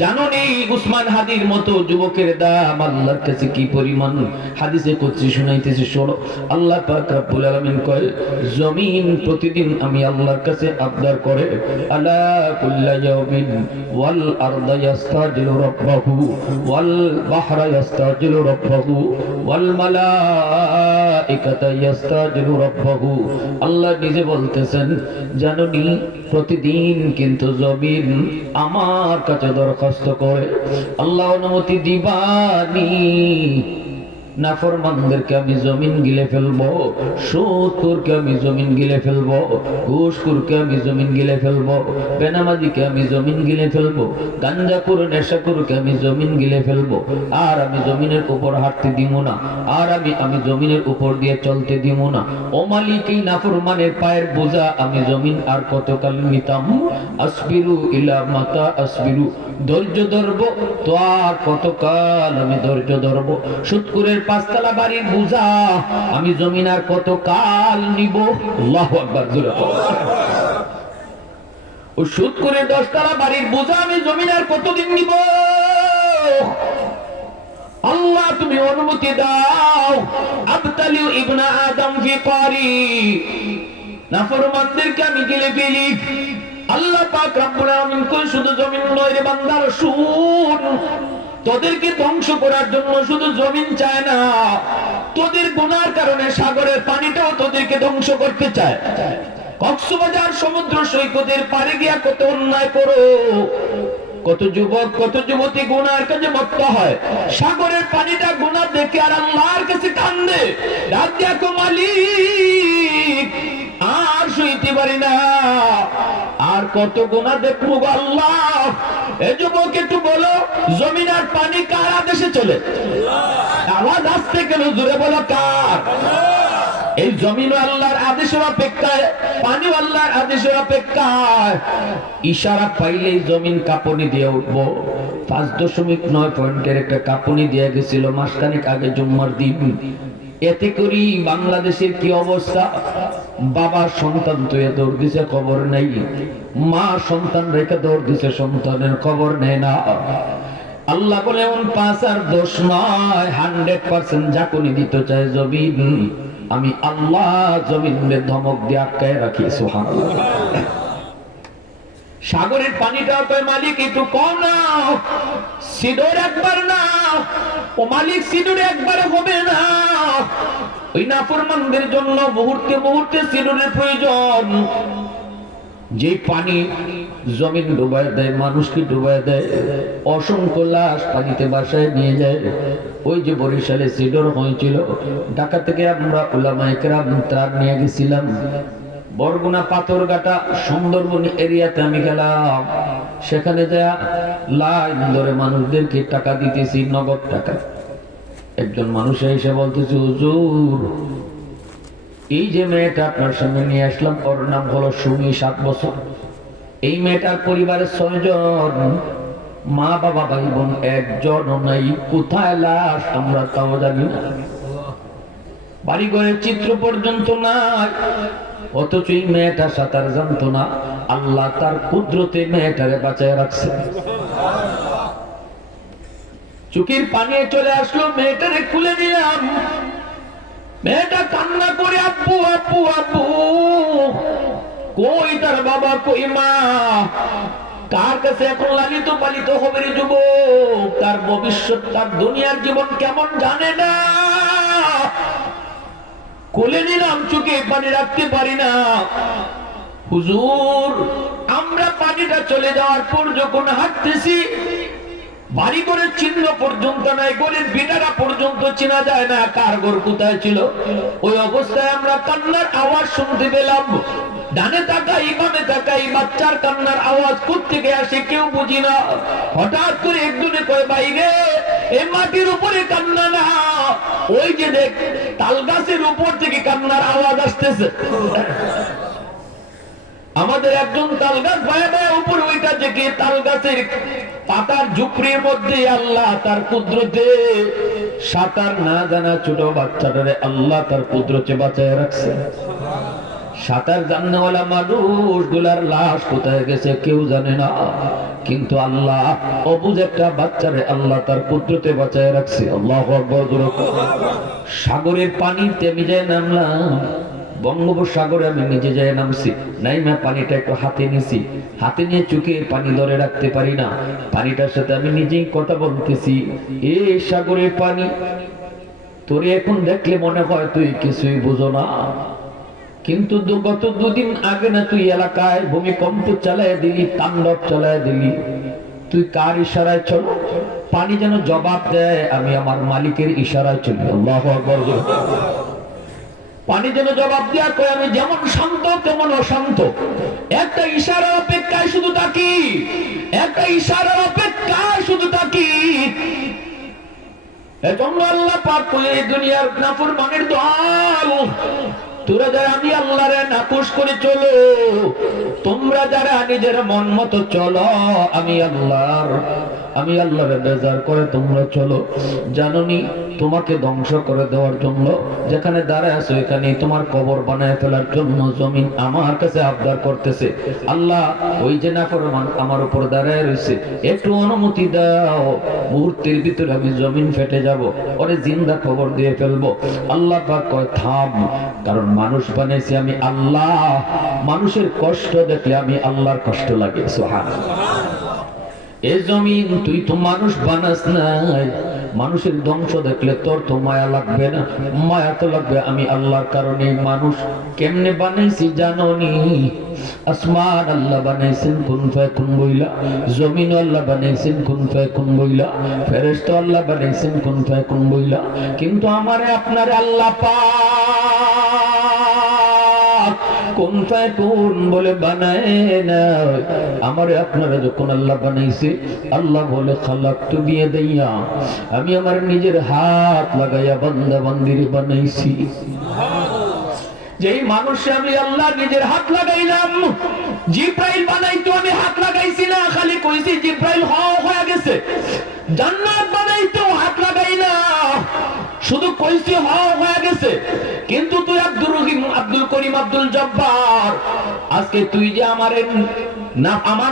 জানো নেই উসমান হাদির মতো যুবকের দাম আল্লাহর কাছে কি পরিমাণ। হাদিসে কুদসি শুনাইতেছি, শোনো। আল্লাহ পাক রব্বুল আলামিন কয়, জমিন প্রতিদিন আমি আল্লাহর কাছে আবদার করে, আলা কুল্লা ইয়াউমিন ওয়াল আরদা ইস্তাজিলু রাব্বাহু ওয়াল বাহরা ইস্তাজিলু রাব্বাহু ওয়াল মালাইকাতু ইস্তাজিলু রাব্বাহু। আল্লাহ নিজে বলতেছেন, জানো নি প্রতিদিন কিন্তু জমিন আমার কাছে দরখাস্ত করে, আল্লাহ অনুমতি দিবানি নাফরমানদেরকে আমি জমিন গিলে ফেলবো, সুদখোরকে আমি জমিন গিলে ফেলবো, ঘুষখোরকে আমি জমিন গিলে ফেলবো, বেনামাজিকে আমি জমিন গিলে ফেলবো, গাঞ্জাখোর নেশাখোরকে আমি জমিন গিলে ফেলবো। আর আমি জমিনের উপর হাঁটতে দিব না, আর আমি জমিনের উপর দিয়ে চলতে দিব না। ও মালিক, এই নাফরমানের পায়ের বোঝা আমি জমিন আর কতকাল নিতাম। আসবিরু ইলা মাতা আসবিরু, ধৈর্য ধরবো তো আর কতকাল আমি ধৈর্য ধরবো। সুদখোরের পাঁচতলা বাড়ির বোঝা আমি জমিন আর কত কাল নিব। আল্লাহু আকবার, জোরে বলো। ও সুদখোরের 10তলা বাড়ির বোঝা আমি জমিন আর কতদিন নিব। আল্লাহ তুমি অনুমতি দাও, আবতালিউ ইবনা আদম ফি কারি, নাফরমানদেরকে আমি গিলে ফেলি। আল্লাহ পাক রব্বুল আলামিন কই, শুধু জমিন নয় রে বান্দার, শুন, তোদেরকে ধ্বংস করার জন্য শুধু জমিন চায় না, তোদের গুনার কারণে সাগরের পানিটাও তোদেরকে ধ্বংস করতে চায়। কক্সবাজার সমুদ্র সৈকতের পাড়ে গিয়া কত অন্যায় করো, কত যুবক কত যুবতী গুনার কাজে মত্ত হয়, সাগরের পানিটা গুনাহ দেখে আর আল্লাহর কাছে কান্দে, ডাক দিয়া কো, মালিক আর সইতে পারি না, আর কত গুনাহ দেখবো গো আল্লাহ। এ যুবক একটু বলো, জমিন আর পানি কার আদেশে চলে? আওয়াজ আসতে কেন, জোরে বলো কার? এই জমিন আল্লাহর আদেশের অপেক্ষায়, পানি আল্লাহর আদেশের অপেক্ষায়। ইশারা পাইলেই জমিন কাঁপুনি দিয়ে উঠবো। 5.9 পয়েন্টের একটা কাঁপুনি দিয়ে গেছিল মাসখানেক আগে জুম্মার দিন। এতে করি বাংলাদেশের কি অবস্থা, বাবা সন্তান তো দৌড় দিছে, খবর নেই, মা সন্তান রেখে দৌড় দিছে, সন্তানের খবর নেয় না। আল্লাহ বলে, এমন 5 আর 10 নয়, 100% ঝাঁকুনি দিতে চায় জমিন, আমি আল্লাহ জমিনের ধমক দিয়ে আটকায় রাখি। সুবহানাল্লাহ। সাগরের পানিটা কয়, মালিক একটু কম নাও, সিডোর একবার নাও। ও মালিক, সিডোর একবারে হবে না, ওই নাফরমানদের জন্য মুহূর্তে মুহূর্তে সিডোরের প্রয়োজন। যে পানি জমিন ডুবায় দেয়, মানুষকে ডুবায় দেয়, অসংখ্য লাশ পানিতে বাসায় নিয়ে যায়। ওই যে বরিশালে সিডর হয়েছিল, ঢাকা থেকে আমরা উলামায়ে কেরাম ত্রাণ নিয়ে গেছিলাম। বরগুনা পাথরঘাটা সুন্দরবন এরিয়াতে আমি গেলাম, সেখানে যা লাইন ধরে মানুষদেরকে টাকা দিতেছি, নগদ টাকা। একজন মানুষ এসে বলতেছে, হুজুর এই যে মেয়েটা আপনার সঙ্গে নিয়ে আসলাম, ওর নাম হলো সুমি, 7 বছর। এই মেয়েটার পরিবারের 6 জন, মা বাবা ভাই বোন একজনও নাই, কোথায় লাশ আমরা তাও জানি না, বাড়ি ঘরের চিত্র পর্যন্ত নাই। অথচ এই মেয়েটা সাঁতার জানতো না, আল্লাহ তার কুদরতে মেয়েটারে বাঁচায় রাখছে। চোখের পানি চলে আসলো, মেয়েটারে খুলে দিলাম। মেয়েটা কান্না করে আব্বু আব্বু আব্বু, কই তার বাবা, কই মা, কার কাছে এখন লালিত পালিত হবে রে যুবক? তার ভবিষ্যৎ, তার দুনিয়ার জীবন কেমন জানে না। কোলে নিলাম, চোখে পানি রাখতে পারি না। হুজুর, আমরা পানিটা চলে যাওয়ার পর যখন হাঁটতেছি, বাড়ি ঘরের চিহ্ন পর্যন্ত নাই, ঘরের বিটারা পর্যন্ত চেনা যায় না কার ঘর কোথায় ছিল। ওই অবস্থায় আমরা কান্নার আওয়াজ শুনতে পেলাম। ডানে তাকাই বামে তাকাই, বাচ্চার কান্নার আওয়াজ কোত্থেকে আসে কেউ বুঝি না। হঠাৎ করে একজনে কয়, বাইরে এই মাটির উপরে কান্না না, ওই যে দেখ তাল গাছের উপর থেকে কান্নার আওয়াজ আসতেছে। আমাদের একজন তাল গাছ ভাইয়া ভাইয়া উপরে, ওইটা থেকে তাল গাছের পাতার ঝুপড়ির মধ্যে আল্লাহ তার কুদরতে সাঁতার না জানা ছোট বাচ্চাটারে আল্লাহ তার কুদরতে বাঁচায় রাখছে। সাঁতার জাননেওয়ালা মানুষ গুলার লাশ কোথায় গেছে কেউ জানে না, কিন্তু আল্লাহ অবুঝ একটা বাচ্চারে আল্লাহ তার কুদরতে বাঁচায় রাখছে। আল্লাহু আকবার। সাগরের পানিতে আমি যাই নামলাম, বঙ্গোপসাগরে আমি নিজে যাই নামছি, নাইমা পানিটা একটু হাতে নিছি, হাতে নিয়ে চোখে পানি ধরে রাখতে পারি না, পানিটার সাথে আমি নিজেই কথা বলতেছি। এ সাগরের পানি, তোরে এখন দেখলে মনে হয় তুই কিছুই বুঝো না, কিন্তু গত দুদিন আগে না তুই এলাকায় ভূমিকম্প চালায় দিলি, তাণ্ডব চালায় দিলি, তুই কার ইশারায় চলো? পানি যেন জবাব দেয়, আমি আমার মালিকের ইশারায় চলি। আল্লাহু আকবার। পানি যেন জবাব দেয়া কয়, আমি যেমন শান্ত তেমন অশান্ত, একটা ইশারার অপেক্ষায় শুধু থাকি, একটা ইশারার অপেক্ষায় শুধু থাকি। এজন্য আল্লাহ পাক কইলেন, এই দুনিয়ার নাফরমানের দল, তোরা যারা আমি আল্লাহরে নাকশ করে চলো, তোমরা যারা নিজের মন মতো চলো, আমি আল্লাহরে বেজার করে তোমরা চলো, জানোনি তোমাকে ধ্বংস করে দেওয়ার জন্য যেখানে দাঁড়ায় আছো এখানে তোমার কবর বানায় ফেলার জন্য জমিন আমার কাছে আবদার করতেছে। আল্লাহ ওই যে নাফরমান আমার উপর দাঁড়ায় রয়েছে, একটু অনুমতি দাও, মুহূর্তের ভিতরে আমি জমিন ফেটে যাব, ওরে জিন্দা খবর দিয়ে ফেলবো। আল্লাহ পাক কয় থাম, কারণ মানুষ বানাইছি আমি আল্লাহ, মানুষের কষ্ট দেখলে আমি আল্লাহর কষ্ট লাগে। সুবহানাল্লাহ। এ জমিন তুই তো মানুষ বানাস নাই, মানুষের ধ্বংস দেখলে তোর তো মায়া লাগবে না? মায়া তো লাগবে আমি আল্লাহর কারণে। মানুষ কেমনে বানাইছি জানোনি? আসমান আল্লাহ বানাইছেন কুন ফায়াকুন বইলা, জমিন আল্লাহ বানাইছেন কুন ফায়াকুন বইলা, ফেরেশতা আল্লাহ বানাইছেন কুন ফায়াকুন বইলা, কিন্তু আমারে আপনারে আল্লাহ পাক কুন ফায়াকুন বলে বানায় না। আমারে আপনারা যখন আল্লাহ বানাইছে, আল্লাহ বলে খালাকতু বিয়াদিয়া, আমি আমার নিজের হাত লাগাইয়া বান্দা বান্দিরে বানাইছি। যেই মানুষে আমি আল্লাহ নিজের হাত লাগাইলাম, জিব্রাইল বানাইতো আমি হাত লাগাইছি না, খালি কইছি জিব্রাইল হয়ে গেছে। জান্নাত বানাইতো হাত লাগাই না, শুধু কইছি হয়ে গেছে। কিন্তু তুই আব্দুর রহিম, আব্দুল করিম, আব্দুল জব্বার, আজকে তুই যে আমার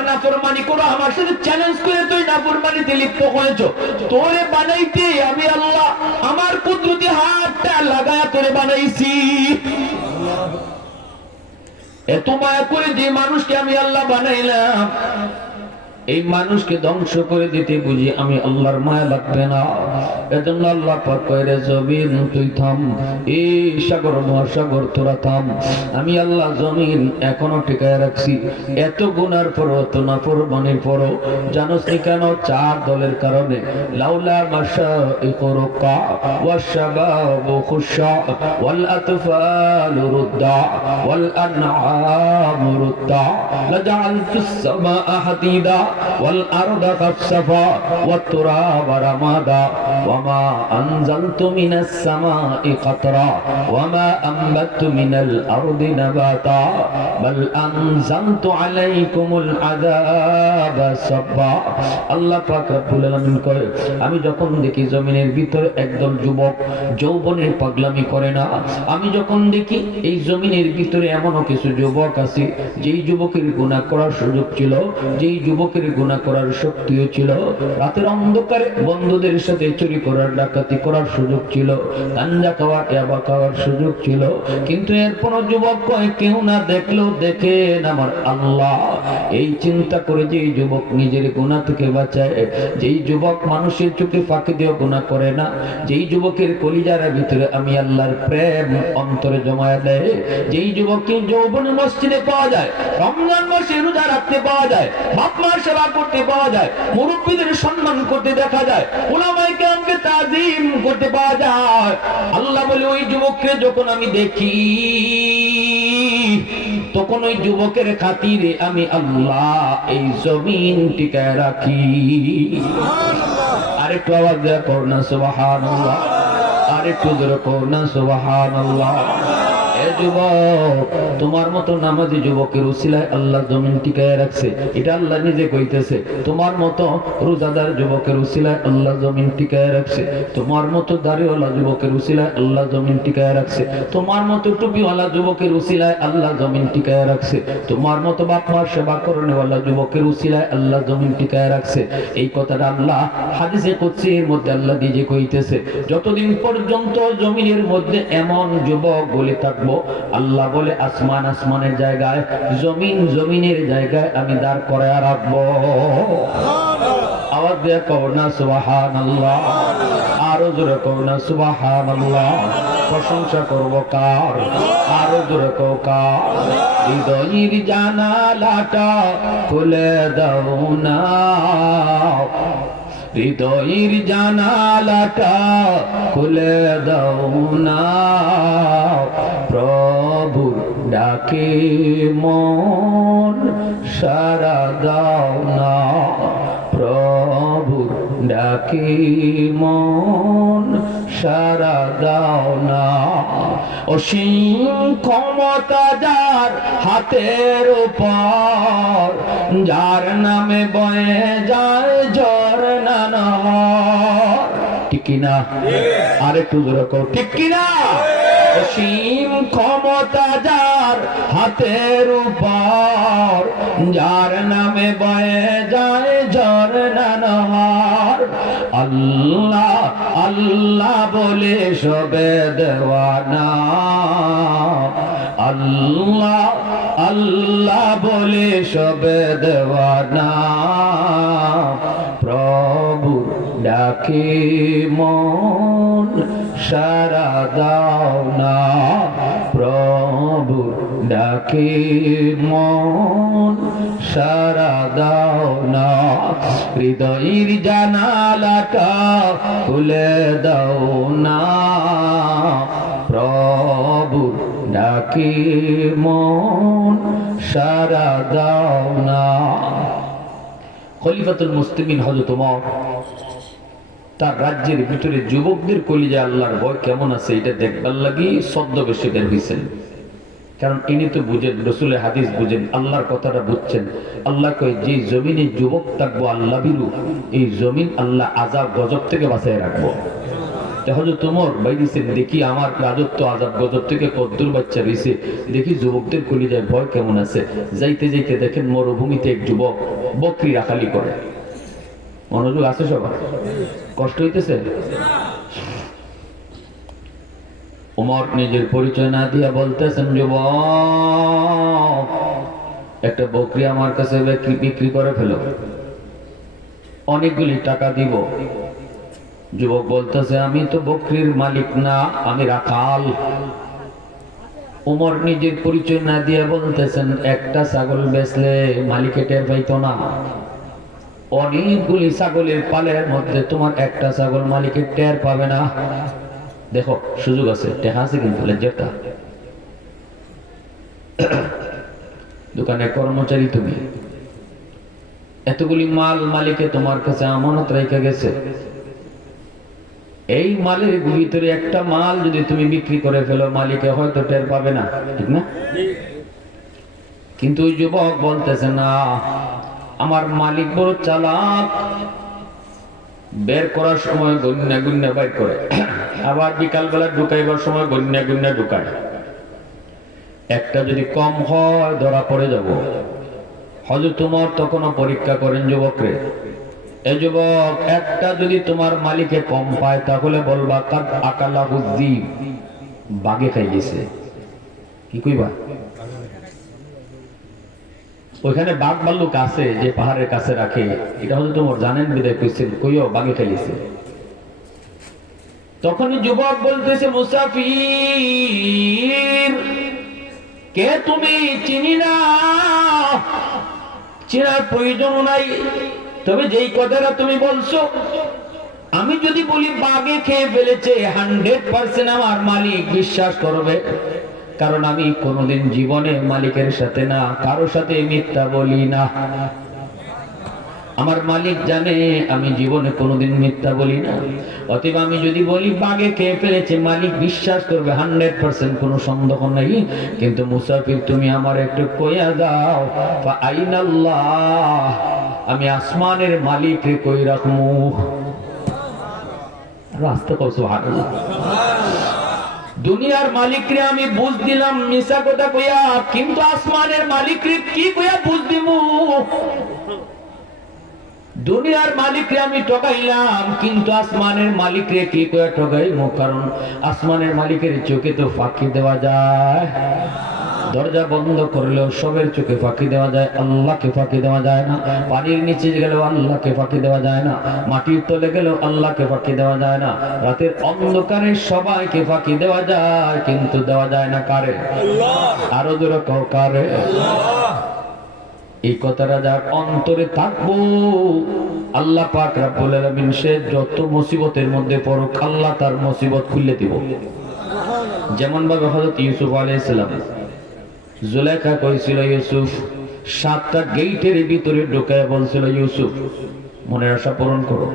নাফরমানি করো, আমার সাথে চ্যালেঞ্জ করে তুই নাফরমানিতে লিপ্ত হয়েছো, তোরে বানাইতে আমি আল্লাহ আমার কুদরতি হাতটা লাগায়া তোরে বানাইছি। এত মায়া করে যে মানুষকে আমি আল্লাহ বানাইলাম, এই মানুষকে ধ্বংস করে দিতে বুঝি আমি আল্লাহর মায়া লাগবে না। এজন্য আল্লাহ পাক কয়, রে জমিন তুই থাম, এই সাগর মহাসাগর তোরা থাম, আমি আল্লাহ জমিন এখনো টিকায় রাখছি। এত গুনার পরও, এত নাফরমানির পরও, জানোস নি কেন? চার দলের কারণে। লাউলা মাশাইকুরকা ওয়াশবাবু খুশা ওয়াল আতফালু রুদ্দা ওয়াল আনআমু রুদ্দা লাজআলতুস সামাআ হাদিদা والأرض كالصفا والتراب رمادا وما أنزلت من السماء قطرا وما أنبت من الأرض نباتا بل أنزلت عليكم العذاب صبا আল্লাহ পাক রব্বুল আলামিন কয় আমি যখন দেখি জমিনের ভিতরে একদল যুবক যৌবনের পাগলামি করে না, আমি যখন দেখি এই জমিনের ভিতরে এমনও কিছু যুবক আছে যেই যুবকের গুনাহ করার সুযোগ ছিল, যেই যুবকের গুনাহ করার শক্তিও ছিল, রাতের অন্ধকারে বন্ধুদের সাথে চুরি করার ডাকাতি করার সুযোগ ছিল, গাঞ্জা খাওয়া ইয়াবা খাওয়ার সুযোগ ছিল, কিন্তু এরপর যুবক কয় কেউ না দেখলেও দেখেন আমার আল্লাহ। এই চিন্তা করে যেই যুবক নিজের গুনাহ থেকে বাঁচায়, যেই যুবক মানুষের চোখে ফাঁকি দিয়ে গুনাহ করে না, যেই যুবকের কলিজার ভিতরে আমি আল্লাহর প্রেম অন্তরে জমায়ে দেয়, যেই যুবককে যৌবনে মসজিদে পাওয়া যায়, রমজান মাসে রোজা রাখতে পাওয়া যায়, বাপ মার সেবা করতে পাওয়া যায়, মুরব্বীদের সম্মান করতে দেখা যায়, উলামায়ে কেরামকে তাজিম করতে পাওয়া যায়, আল্লাহ বলে ওই যুবককে যখন আমি দেখি তখন ওই যুবকের খাতিরে আমি আল্লাহ এই জমিন টিকায় রাখি। আরেকটু আওয়াজ দেয়া করোনা সুবহানাল্লাহ, আরেকটু জোরে করোনা সুবহানাল্লাহ। এ যুবক, তোমার মতো নামাজি যুবকের উসিলায় আল্লাহ জমিন টিকায় রাখছে, এটা আল্লাহ নিজে কইতেছে। তোমার মতো রোজাদার যুবকের উসিলায় আল্লাহ জমিন টিকায় রাখছে, তোমার মতো দাড়িওয়ালা যুবকের উসিলায় আল্লাহ জমিন টিকায় রাখছে, তোমার মতো টুপিওয়ালা যুবকের উসিলায় আল্লাহ জমিন টিকায় রাখছে, তোমার মতো বাপ মার সেবা করনেওয়ালা যুবকের উসিলায় আল্লাহ জমিন টিকায় রাখছে। এই কথাটা আল্লাহ হাদিসে কুদসির মধ্যে আল্লাহ নিজে কইতেছে। যতদিন পর্যন্ত জমিনের মধ্যে এমন যুবক বলে থাকবে, আল্লাহ বলে আসমান আসমানের জায়গায়, জমিন জমিনের জায়গায় আমি দাঁড় করায় রাখবো। আওয়াজ দিয়ে করোনা সুবহানাল্লাহ, আরো জোরে করোনা সুবহানাল্লাহ। প্রশংসা করব কার, আরো জোরে কও কার। হৃদয়ের জানালাটা খুলে দাও না, হৃদয়ের জানালাটা খুলে দাও না, প্রভুর ডাকে মন সারা দাও না, প্রভুর ডাকে মন সারা দাও না। অসীম ক্ষমতা যার হাতের উপর, যার নামে বয়ে যায় ঝরনা নহর। ঠিক কিনা? আরেকটু জোরে কও ঠিক কিনা? অসীম ক্ষমতা যার হাতের উপর, যার নামে বয়ে যায় ঝরনা নহর। আল্লাহ আল্লাহ বলে সবে দেওয়ানা, আল্লাহ আল্লাহ বলে সবে দেওয়ানা, প্রভুর ডাকে মন সারা দাও না, প্রভুর ডাকে মন সারা দাও না। হৃদয়ের জানালাটা খুলে দাও না, প্রভুর ডাকে মন সারা দাও না। খলিফাতুল মুসলিমিন হযরত ওমর তার রাজ্যের ভিতরে যুবকদের কলিজা আল্লাহর ভয় কেমন আছে এটা দেখবার লাগি ছদ্মবেশে বের হইছেন। কারণ ইনি তো বুঝেন, রাসূলের হাদিস বুঝেন, আল্লাহর কথাটা বুঝছেন। আল্লাহ কয় যে জমিনে যুবক থাকবো আল্লাহ বিরু, এই জমিন আল্লাহ আযাব গজব থেকে বাঁচায় রাখবো। হযরত ওমর বাইরেছেন, দেখি আমার রাজত্ব আযাব গজব থেকে কদ্দুর বাচ্চা রয়েছে, দেখি যুবকদের কলিজায় ভয় কেমন আছে। যাইতে যাইতে দেখেন মরুভূমিতে এক যুবক বকরি রাখালি করে। মনোযোগ আছে সবার? কষ্ট হইতেছে? ওমর নিজের পরিচয় না দিয়া বলতেছেন, যুবক একটা বকরি আমার কাছে বিক্রি করে ফেলো, অনেকগুলি টাকা দিব। যুবক বলতেছে, আমি তো বকরির মালিক না, আমি রাখাল। ওমর নিজের পরিচয় না দিয়া বলতেছেন, একটা ছাগল বেচলে মালিকে টের পাইতো না, অনেকগুলি ছাগলের পালের মধ্যে তোমার একটা ছাগল মালিকের টের পাবে না। দেখো সুযোগ আছে, টেহা আছে কিন্তু লেজ্জাটা। দোকানের কর্মচারী তুমি, এতগুলি মাল মালিকে তোমার কাছে আমানত রেখে গেছে, এই মালের ভিতরে একটা মাল যদি তুমি বিক্রি করে ফেলো, মালিকে হয়তো টের পাবে না, ঠিক না? কিন্তু ওই যুবক বলতেছে না, আমার মালিক বড় চালাক, বের করার সময় গন্যা গুন্যা বাইর করে, আবার বিকালবেলা ঢুকাইবার সময় গন্যা গুন্যা ঢুকায়। একটা যদি কম হয় ধরা পড়ে যাব। হযরত ওমর তখনও পরীক্ষা করেন যুবকরে, এ যুবক, একটা যদি তোমার মালিকে কম পায় তাহলে বলবা কাদ আকালাহু যিব, বাঘে খাই গেছে। কি কইবা? ওইখানে বাঘ ভাল্লুক আছে যে পাহাড়ের কাছে রাখে, এটা হয়তো তোমার জানেন বিদায় কইছেন, কইও বাঘে খাইছে। তখনই যুবক বলতেছে, মুসাফির কে তুমি? চিনি না, চেনার প্রয়োজন নাই। তবে যেই কথাটা তুমি বলছো, আমি যদি বলি বাঘে খেয়ে ফেলেছে, 100% আমার মালিক বিশ্বাস করবে, কারণ আমি কোনোদিন জীবনে মালিকের সাথে না কারো সাথে মিথ্যা বলি না। আমার মালিক জানে আমি জীবনে কোনোদিন মিথ্যা বলি না। অতএব আমি যদি বলি বাঘে খেয়ে ফেলেছে, মালিক বিশ্বাস করবে 100%, কোনো সন্দেহ নাই। কিন্তু মুসাফির, তুমি আমার একটু কইয়া দাও, আইনাল্লাহ, আমি আসমানের মালিক রে কই রাখমু? রাস্তা কও সুবহানাল্লাহ। দুনিয়ার মালিক রে আমি বুঝ দিলাম মিছা কথা কইয়া, কিন্তু আসমানের মালিক রে কি কইয়া বুঝ দিমু? দুনিয়ার মালিকরে আমি ঠকাইলাম, কিন্তু আসমানের মালিকরে কি করে ঠকাইমু? কারণ আসমানের মালিকের চোখে তো ফাঁকি দেওয়া যায়। দরজা বন্ধ করলেও সবের চোখে ফাঁকি দেওয়া যায়, আল্লাহকে ফাঁকি দেওয়া যায় না। পানির নিচে গেলেও আল্লাহকে ফাঁকি দেওয়া যায় না, মাটির তলে গেলেও আল্লাহকে ফাঁকি দেওয়া যায় না, রাতের অন্ধকারে সবাইকে ফাঁকি দেওয়া যায়, কিন্তু দেওয়া যায় না কারে? আরো জোরে কও, কারে? এই কথাটা যার অন্তরে থাকবো, আল্লাহ পাক রব্বুল আলামিন সে যত মুসিবতের মধ্যে পড়ুক, আল্লাহ তার মুসিবত খুলে দিব। যেমন ভাবে হযরত ইউসুফ আলাইহিস সালাম, জুলেখা কইছিল ইউসুফ, 7টা গেটের ভিতরে ঢুকায় বলছিল, ইউসুফ মনের আশা পূরণ করো,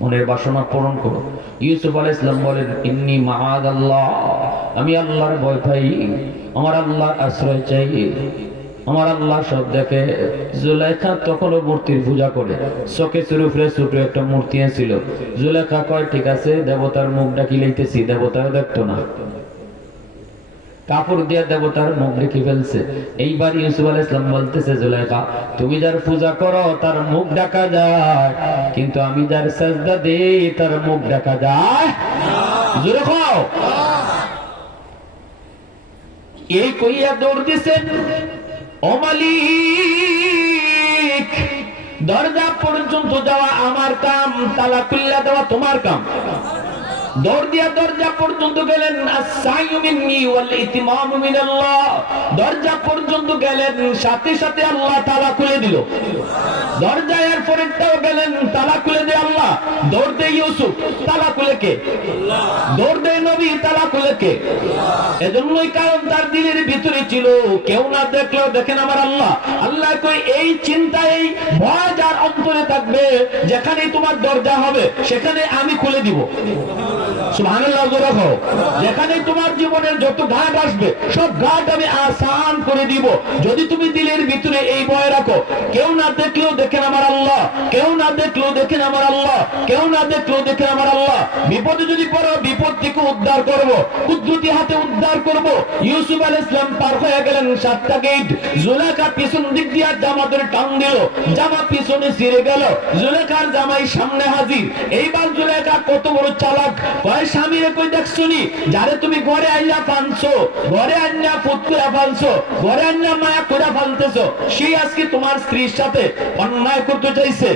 মনের বাসনা পূরণ করো। ইউসুফ আলাইহিস সালাম বলেন, ইন্নী মাআদাল্লাহ, আমি আল্লাহর ভয় পাই, আমার আল্লাহর আশ্রয় চাই, আমার আল্লাহ সব দেখে। জুলেখা তখনও মূর্তির পূজা করে, শোকেসের উপরে ছোট একটা মূর্তি ছিল। জুলেখা কয়, ঠিক আছে, দেবতার মুখ ডাকি লইতেছি। দেবতাও দেখতো না, কাপড় দিয়া দেবতার মুখ ঢেকে ফেলছে। এইবার ইউসুফ আলাইহিস সালাম বলতেছে, জুলেখা, তুমি যার পূজা করো তার মুখ ঢাকা যায়, কিন্তু আমি যার সাজদা দেই তার মুখ ঢাকা যায় জোরে খাও। এই কইয়া দৌড় দিছেন, ও মালিক, দরজা পর্যন্ত যাওয়া আমার কাম, তালা খুল্লা দেওয়া তোমার কাম। দৌড় দিয়া দরজা পর্যন্ত গেলেন, আস-সাইয়ু মিন্নি ওয়াল ইতিমামু মিনাল্লাহ। দরজা পর্যন্ত গেলেন, সাথে সাথে আল্লাহ তালা খুলে দিল। দরজা এর পরেরটাও গেলেন, তালা খুলে দে আল্লাহ। দৌড় দে ইউসুফ, তালা খুলে কে? আল্লাহ। দৌড় দে নবী, তালা খুলে কে? আল্লাহ। এজন্যই কারণ তার দিলের ভিতরে ছিল, কেউ না দেখলেও দেখেন আমার আল্লাহ। আল্লাহ কই, এই চিন্তা, এই ভয় যার অন্তরে থাকবে, যেখানে তোমার দরজা হবে সেখানে আমি খুলে দিব। সুবহানাল্লাহ জোরে কও। যেখানে তোমার জীবনের যত ঘাট আসবে সব ঘাট আমি আসান করে দিব, যদি তুমি দিলের ভিতরে এই ভয় রাখো, কেউ না দেখলেও দেখেন আমার আল্লাহ, কেউ না দেখলেও দেখেন আমার আল্লাহ, কেউ না দেখলেও দেখেন আমার আল্লাহ। বিপদে যদি পড়ো, বিপদ থেকে উদ্ধার করব, কুদরতি হাতে উদ্ধার করব। ইউসুফ আলাইহিস সালাম পার হয়ে গেলেন 7টা গেট। জুলেখা পিছন দিক দিয়ে জামা ধরে টান দিল, জামা পিছনে ছিঁড়ে গেল, জুলেখার জামাই সামনে হাজির। এইবার জুলেখা কত বড় চালাক, কয় স্বামীরে কই দেখছনি, যারে তুমি ঘরে আইলা পানছো, ঘরে আইনা পুত করে পালছো, ঘরে আইনা মায়া করে পালতেছো, সেই আজকে তোমার স্ত্রীর সাথে অন্যায় করতে চাইছে।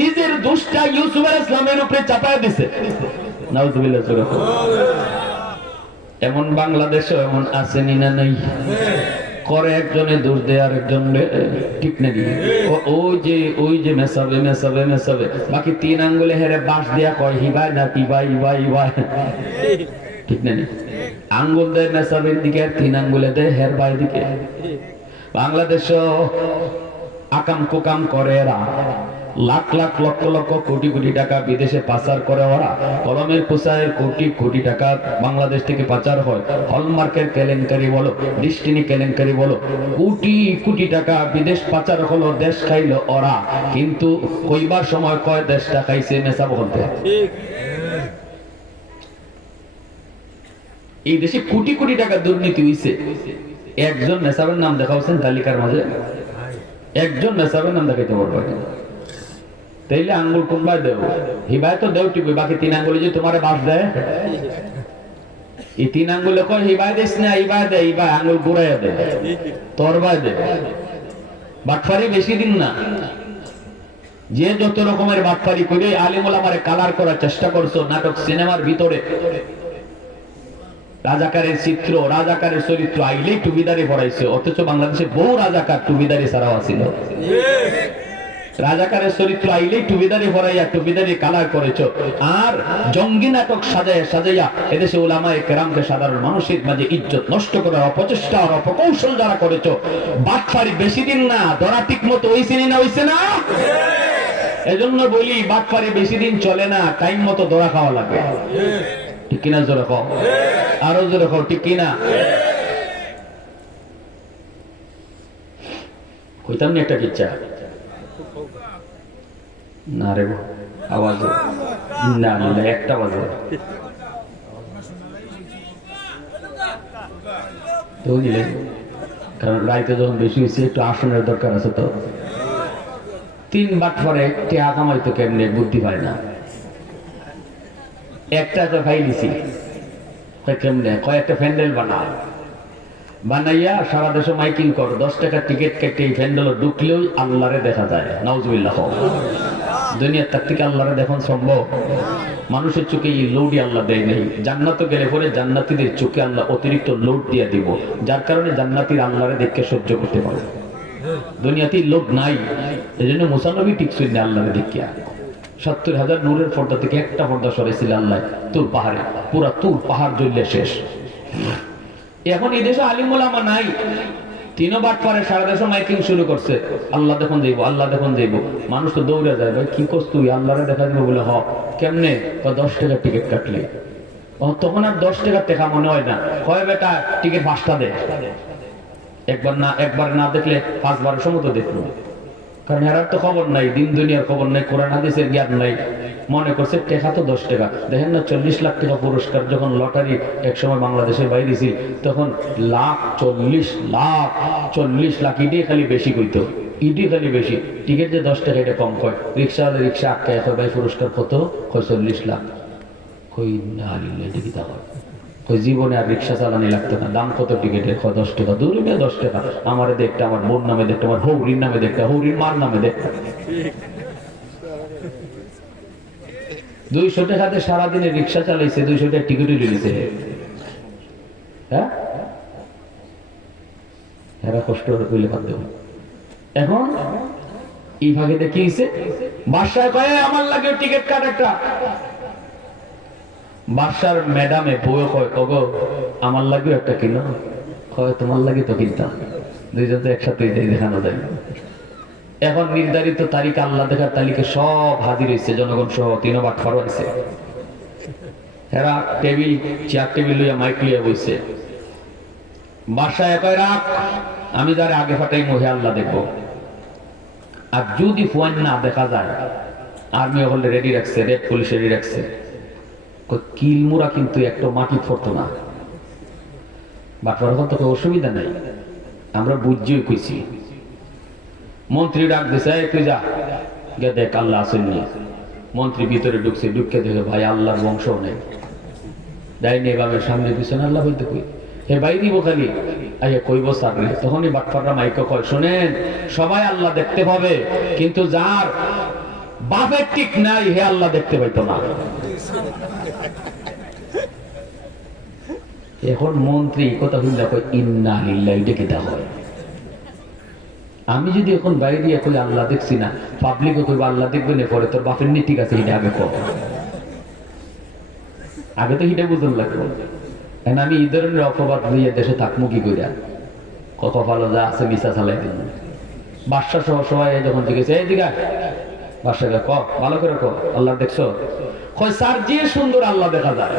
নিজের দোষটা ইউসুফ আলাইহিস সালামের উপরে চাপায় দিছে। নাউজুবিল্লাহ। এমন বাংলাদেশে এমন আসেনি না নাই? করে একজনে দোষ দেয় আরেকজন, ঠিক নাকি? ওই যে মেসাবে মেসাবে মেসাবে, বাকি 3 আঙ্গুলে হেরে বাঁশ দিয়া কয় হিবাই না পিবাই ইবাই ইবাই, ঠিক নাকি? আঙ্গুল দেয় মেসাবের দিকে, আর 3 আঙ্গুলে দেয় হের বাই দিকে। বাংলাদেশ আকাম কুকাম করে এরা, লাখ লাখ লক্ষ লক্ষ কোটি কোটি টাকা বিদেশে পাচার করে ওরা। কলমের প্রচারের কোটি কোটি টাকা বাংলাদেশ থেকে পাচার হয়। হলমার্কের কেলেঙ্কারি বলো, ডিস্টিনি কেলেঙ্কারি বলো, কোটি কোটি টাকা বিদেশ পাচার হলো, দেশ খাইলো ওরা। কিন্তু কইবার সময় কয় দেশটা খাইছে মেসা বলতে। এই দেশে কোটি কোটি টাকা দুর্নীতি হইছে। একজন মেসাবের নাম দেখা হচ্ছেন তালিকার মাঝে? একজন মেসাবের নাম দেখাইতে পারবো? তাইলে আঙ্গুল কোনবাই দেব? হিবায় তো দেও টিপি, বাকি 3 আঙ্গুলে যে তোমার বাস দেয়, এই 3 আঙ্গুলে কয় হিবায় দিস না, হিবায় দে, হিবায় আঙ্গুল ঘুরাইয়া দে, তরবায় দে। বাটফারি বেশি দিন না। যে যত রকমের বাটফারি করে আলিমুল আমারে কালার করার চেষ্টা করছো নাটক সিনেমার ভিতরে, রাজাকারের চিত্র, রাজাকারের চরিত্র আইলেই টুবিদারি পড়াইছে। অথচ বাংলাদেশে বহু রাজাকার টুবিদারি ছাড়াও আছিল। রাজাকারের চরিত্র আইলেই টুবিদারি পড়াইয়া টুবিদারি কালার করেছো। আর জঙ্গি নাটক সাজাইয়া সাজাইয়া এদেশে উলামায়ে কেরামকে সাধারণ মানুষের মাঝে ইজ্জত নষ্ট করার অপচেষ্টা আর অপকৌশল যারা করেছো, বাটফারি বেশি দিন না, ধরা ঠিক মতো হইছে না, হইছে না? এজন্য বলি বাটফারি বেশি দিন চলে না, টাইম মতো ধরা খাওয়া লাগবে। ঠিক কিনা? জোরে কও, আরো জোরে কও, ঠিক কিনা? কইতাম না একটা কিচ্ছা? না রে আওয়াজ না, মানে একটা বাজে তো বুঝলে, কারণ রাইতে যখন বেশি হয়েছে একটু আসনের দরকার আছে। তো 3 বাটফারে একটি আকামাইতো কেমনে বুদ্ধি পায় না। একটা তো ভাই দিছি কেমনে, কয়েকটা প্যান্ডেল বানাইয়া সারা দেশে মাইকিং কর, 10 টাকা টিকিট কেটে এই প্যান্ডেল ঢুকলেও আল্লাহরে দেখা যায়। নাউজুবিল্লাহ। দুনিয়ার তার থেকে আল্লাহরে দেখুন সম্ভব? মানুষের চোখে এই লোডই আল্লাহ দেয় নেই। জান্নাতে গেলে পরে জান্নাতীদের চোখে আল্লাহ অতিরিক্ত লোড দিয়ে দিব, যার কারণে জান্নাতীর আল্লাহরে দেখে সহ্য করতে পারে। দুনিয়াতে লোড নাই, এই জন্য মুসা নবী টিকছেন না আল্লাহরে দেখিয়া। 70,000 নূরের পর্দা থেকে একটা পর্দা সরাইছিল আল্লাহ তুর পাহাড়ে, পুরা তুর পাহাড় জ্বললে শেষ। এখন এই দেশে আলিম ওলামা নাই, 3 বাটপারে সারা দেশে মাইকিং শুরু করছে, আল্লাহ দেখুন যাইব, আল্লাহ দেখুন যাইব। মানুষ তো দৌড়ে যায়, ভাই কি করছ তুই, আল্লাহরে দেখা দিব বলে। কেমনে? 10 টাকা টিকিট কাটলে। তখন আর 10 টাকার টাকা মনে হয় না, হয় বেটা টিকিট 5টা দে। একবার না দেখলে 5 বারের সময় তো দেখলো। কারণ এরার তো খবর নাই, দিন দুনিয়ার খবর নাই, কোরআন হাদিসের জ্ঞান নাই। মনে করছে টাকা তো 10 টাকা। দেখেন না 40 লাখ টাকা পুরস্কার যখন লটারি এক সময় বাংলাদেশে বাইরে ছিল, তখন 40 লাখ ইডি খালি বেশি কইতো, ইডি খালি বেশি। টিকিট যে 10 টাকা এটা কম কয়। রিক্সাওয়ালা রিক্সা আটকায় ভাই পুরস্কার কত? 40 লাখ। কই না দেখি তা হয়, কই জীবনে আর রিক্সা চালানি লাগতো না। দাম কত টিকিটের? 10 টাকা। দূরে 10 টাকা। আমার দেখতে, আমার বোন নামে দেখতে, আমার হৌরির নামে দেখতে, হৌরির মার নামে দেখতে। 200 টাকাতে সারাদিনে রিক্সা চালাইছে, 200 টাকা টিকিটও লিখেছে। হ্যাঁ, এরা কষ্ট হইলে বাদ দেব। এখন এই ভাগে দেখিয়েছে বাসায় কয়ে আমার লাগে টিকিট কাট একটা। বাসার ম্যাডামে বউ কয়, ওগো আমার লাগবে একটা কিনো। কয় তোমার লাগে তো কিনতাম, দুইজন তো একসাথে দেখানো যায়। এখন নির্ধারিত তারিখ, আল্লাহ দেখার তালিকা সব হাজির হয়েছে, জনগণ সহ 3 বাটফার হয়েছে। এরা টেবিল, চেয়ার টেবিল লইয়া মাইক লইয়া বইছে। বাসায় কয় রাখ, আমি যারা আগে ফাটাই মহে আল্লাহ দেখবো। আর যদি ফোন না দেখা যায়, আর্মি হলে রেডি রাখছে, রেড পুলিশ রেডি রাখছে। কিলমুরা কিন্তু একটা মাটি ফরতো না। বাটফার তো অসুবিধা নাই, আমরা বুঝিও কইছি। মন্ত্রী ডাক দিছে, তুই যা গে দেখ আল্লাহ আসেননি। মন্ত্রী ভিতরে ঢুকছে, ঢুককে দেখে ভাই আল্লাহর বংশ নেই, দেয়নি এভাবে সামনে পিছনে আল্লাহ বলতে কই হে ভাই দিব খালি আইয়া কইব সারলে। তখনই বাটফাররা মাইকে কয়, শোনেন সবাই আল্লাহ দেখতে পাবে, কিন্তু যার বাপের ঠিক নাই হে আল্লাহ দেখতে পাইতো না। এখন মন্ত্রী কথা শুনলে কয় ইন্না লিল্লাহি ডেকে দেওয়া হয়। আমি যদি এখন বাইরে কই আল্লাহ দেখছি না, পাবলিকও কইব আল্লাহ দেখবে না, পরে তোর বাপের নি ঠিক আছে, এটা আগে কর। আগে তো এটা বুঝন লাগবে। এখন আমি এই ধরনের অপবাদ লইয়া দেশে থাকবো কি কইরা? কত ভালো যা আছে মিশা চালাই দিন। বাদশা সহ সবাই যখন জিজ্ঞেস এইদিকে বাসায় ক ভালো করে ক আল্লাহ দেখছো? কয় স্যার যে সুন্দর আল্লাহ দেখা যায়।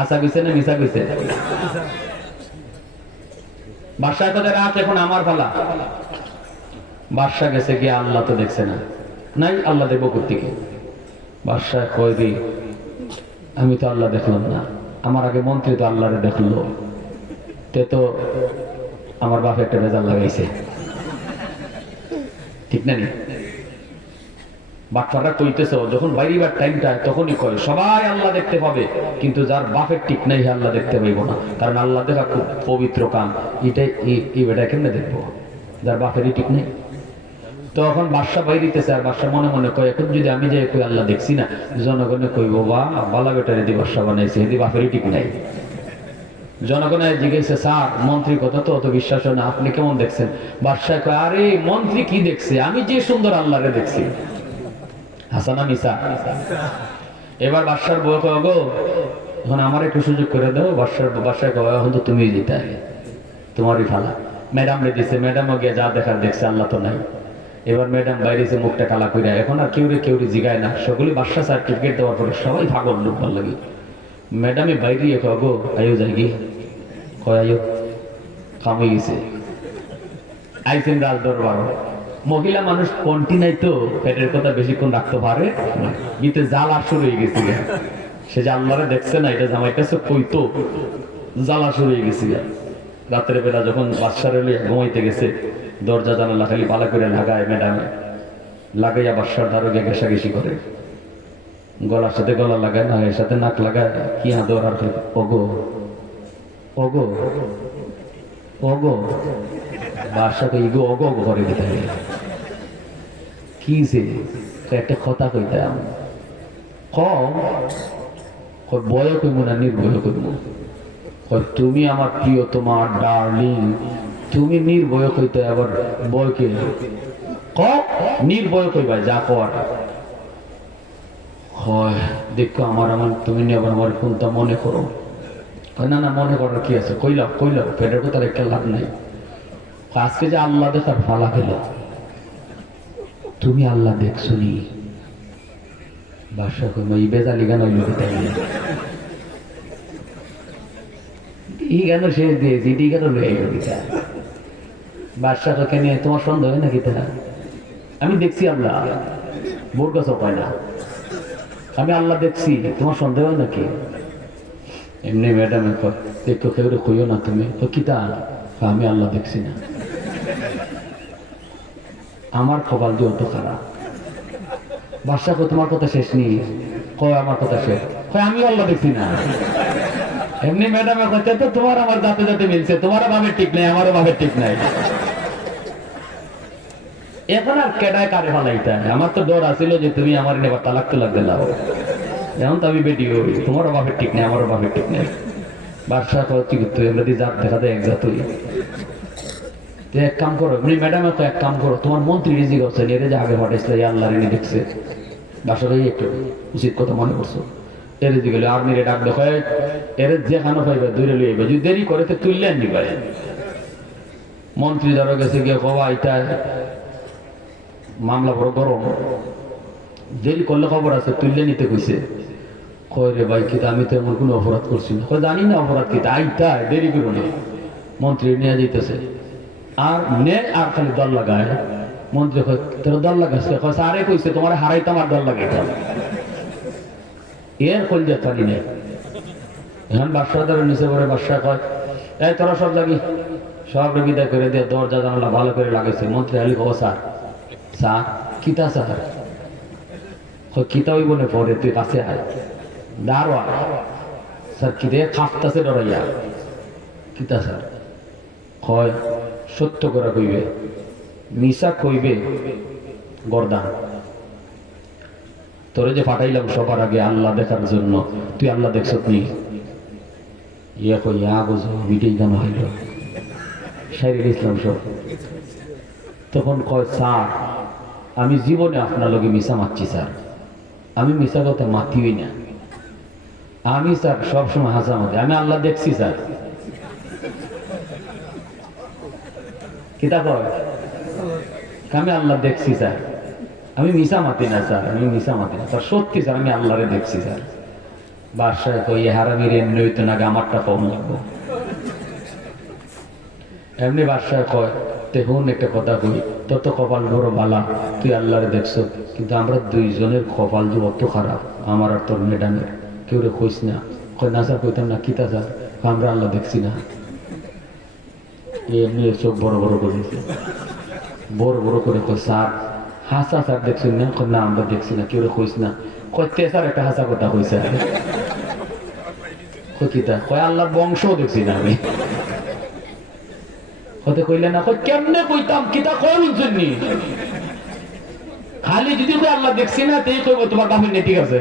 আশা কইছে না মিশা কইছে? বাসায় তাদের রাত এখন আমার পালা। বাদশা গেছে গিয়ে আল্লাহ তো দেখছে না, নাই আল্লাহ দেখবো কোত্থেকে? বাদশা কয় দি আমি তো আল্লাহ দেখলাম না, আমার আগে মন্ত্রী তো আল্লাহরে দেখলো, তে তো আমার বাপ একটা রেজাল্ট লাগাইছে, ঠিক না নি? বাচ্চারা কইতেছে যখন বাইরিবার টাইমটা তখনই কয় সবাই আল্লাহ দেখতে পাবে, কিন্তু যার বাপের ঠিক নাই আল্লাহ দেখতে পাইব না, কারণ আল্লাহ দেখা খুব পবিত্র কাম। এটাই এই বেটা কেমনে দেখবো যার বাপেরই ঠিক নেই? তখন বাদশা বাইরিতেছে, আর বাদশা মনে মনে কয় এখন যদি আমি যাই কই আল্লাহ দেখছি না, জনগণে কইব বা বালা বেটারে দি বাদশা বানাইছে, এদি বাপেরই ঠিক নাই। জনগণে জিজ্ঞেসে স্যার মন্ত্রী কথা তো অত বিশ্বাস হয় না, আপনি কেমন দেখছেন? বাদশা কয় আরে মন্ত্রী কি দেখছে, আমি যে সুন্দর আল্লাহরে দেখছি। হাসানা মিসা? এবার বাদশার বউ কয় গো এখন আমার একটু সুযোগ করে দাও। বাদশায় কয় এখন তো তুমি যেতে আগে, তোমারই ফালা। ম্যাডাম রে দিছে, ম্যাডামও গিয়ে যা দেখার দেখছে, আল্লাহ তো নাই। এবার ম্যাডাম বাইরেছে মুখটা কালা কইরা, এখন আর কেউ জিগায় না, সকলে বাদশা সার্টিফিকেট দেওয়ার পরে সবাই ভাগল লোক ভাল লাগে। ম্যাডামে বাইরে কয় গো আয়ো যাই গি, কয় আয়ো কাম হয়ে গেছে, আইসেন রাজ দরবার। মহিলা মানুষ কন্টি নাই তো পেটের কথা বেশিক্ষণ রাখতে পারে, গীতে জ্বালা শুরু হয়ে গেছিল। সে যে আল্লাহরে দেখছে না এটা জামাই কাছে কইতো, জ্বালা শুরু হয়ে গেছিল। রাতের বেলা যখন বাদশার ঘুমাইতে গেছে, দরজা জানালা খালি পালা করে লাগায় ম্যাডামে, লাগাইয়া বাদশার ধারো গিয়ে ঘেঁষাঘেঁষি করে, গলার সাথে গলা লাগায়, নাকের সাথে নাক লাগায়, কি আদর আর ওগো ওগো ওগো। বাদশাকে ইগো অগো ঘরে দিতে হবে কি যে একটা কথা কইতাম, বয় কইব না নির্ভয় কইব? তুমি আমার প্রিয়, তোমার ডার্লিং, তুমি নির্ভয় কইতে আবার বয়কে নির্ভয় কইবা যা কর হয় দেখো আমার তুমি আবার আমার কোনটা মনে করো। না না মনে করার কি আছে, কইলাম পেটের কথা একটা লাভ নাই। আজকে যে আল্লাহ দেখার ফালা গেল, তুমি আল্লাহ দেখছো নি? বাদশা কইম এই বেজালি গান হইল এই গান শেষ দিয়েছি, এটি কেন লয়ে গেল? বাদশা কেন তোমার সন্দেহ হয় নাকি? তা আমি দেখছি আল্লাহ, বোর গাছ পায় না, আমি আল্লাহ দেখছি, তোমার সন্দেহ হয় নাকি? এমনি ম্যাডাম দেখো কেউ কইও না তুমি, কিতা আমি আল্লাহ দেখছি না, আমার কপাল দিয়ে অত খারাপ। বাদশা কো তোমার কথা শেষ নেই, কয় আমার কথা শেষ, কয় আমি আল্লাহ দেখছি না। এমনি ম্যাডামের কথা তো তোমার আমার যাতে যাতে মিলছে, তোমারও ভাবের ঠিক নাই, আমারও ভাবের ঠিক নাই। এখন আর কেডায় কারে ফালাইতা? আমার তো ডর আছিল যে তুমি আমার নেবার তালাক তো লাগবে লাও, এখন তো আমি বেটি হই, তোমারও ভাবের ঠিক নেই, আমারও ভাবের ঠিক নেই। বাদশা কয় কি করতে এগুলো দিয়ে জাত দেখা দেয় এক জাত হই। এক কাম করো এমনি ম্যাডাম, এক কাম করো, তোমার মন্ত্রী রিজি করছেন এর যে আগে হঠাৎ আল্লাহ রিনি দেখছে, বাসাটাই একটু উচিত কথা মনে করছো, এর যে গেলে আর্মিরে ডাক দেখো, এর যেখানে পাইবে দূরে লইবে, যদি দেরি করে তো তুললে নিবে। মন্ত্রী ধরো গেছে গিয়ে কবা এটা মামলা বড় গরম, দেরি করলে খবর আছে, তুললে নিতে কইছে। কয় রে ভাই কিতা আমি তো এমন কোনো অপরাধ করছি না। জানি না অপরাধ কিতা, আইতা দেরি করো না। মন্ত্রী নিয়ে যাইতেছে আর নে আর খালি দল লাগায়। মন্ত্রী তোর দল লাগাচ্ছে, আরে কইছে তোমার হারাইতে আমার দল লাগে, এর কল যে পারি নেই। এখন বাদশা ধরে নিচে পড়ে, বাদশা কয় এই তোরা সব লাগি, সব বিদায় করে দিয়ে দরজা জানালা ভালো করে লাগাইছে। মন্ত্রী আলি কো স্যার স্যার কিতা স্যার? কিতা ওই বলে পরে তুই কাছে আয়, দাঁড়া স্যার কি রে খাফতাছে ডরাইয়া, কিতা স্যার? কয় সত্য করে কইবে, মিশা কইবে গর্দান। তোরে যে পাঠাইলাম সবার আগে আল্লাহ দেখার জন্য, তুই আল্লাহ দেখছ নি? ইয়া কই ইয়া বুঝো মিটেই কেন হইল শাইরুল ইসলাম সব। তখন কয় স্যার আমি জীবনে আপনার লগে মিশা মারছি স্যার, আমি মিশা কথা মাতিই না, আমি স্যার সবসময় হাসামতে, আমি আল্লাহ দেখছি স্যার। কিতা কয়? আমি আল্লাহ দেখছি স্যার। আমি মিশা মাতি না স্যার, আমি মিশা মাতি না স্যার, সত্যি স্যার, আমি আল্লাহরে দেখছি স্যার। বাদশাহ কই হারামির এমনি হইতো না, আমারটা কম লাগবো। এমনি বাদশাহ কয় দেখুন একটা কথা কই, তোর তো কপাল বড় বালা, তুই আল্লাহরে দেখছ, কিন্তু আমরা দুইজনের কপাল যে অত খারাপ, আমার আর তোর মেডানের, কেউ রে কইস না। কয় না স্যার, কইতাম না, কিতা স্যার, আমরা আল্লাহ দেখছি না। এমনি চোখ বড় বড় করে দিছে, বড় বড় করে কয় স্যার হাসা স্যার দেখছেন না? না আমরা দেখছি না, কেউ রে কইস না। কইতে স্যার একটা হাসা কথা কইছে, কিতা কয় আল্লাহর বংশ দেখছি না আমি। হতে কইলে না, কই কেমনে কইতাম, কিতা কই বুঝছেননি, খালি যদি কই আল্লাহ দেখছি না তেই কইব তোমার বাপের নেই, ঠিক আছে।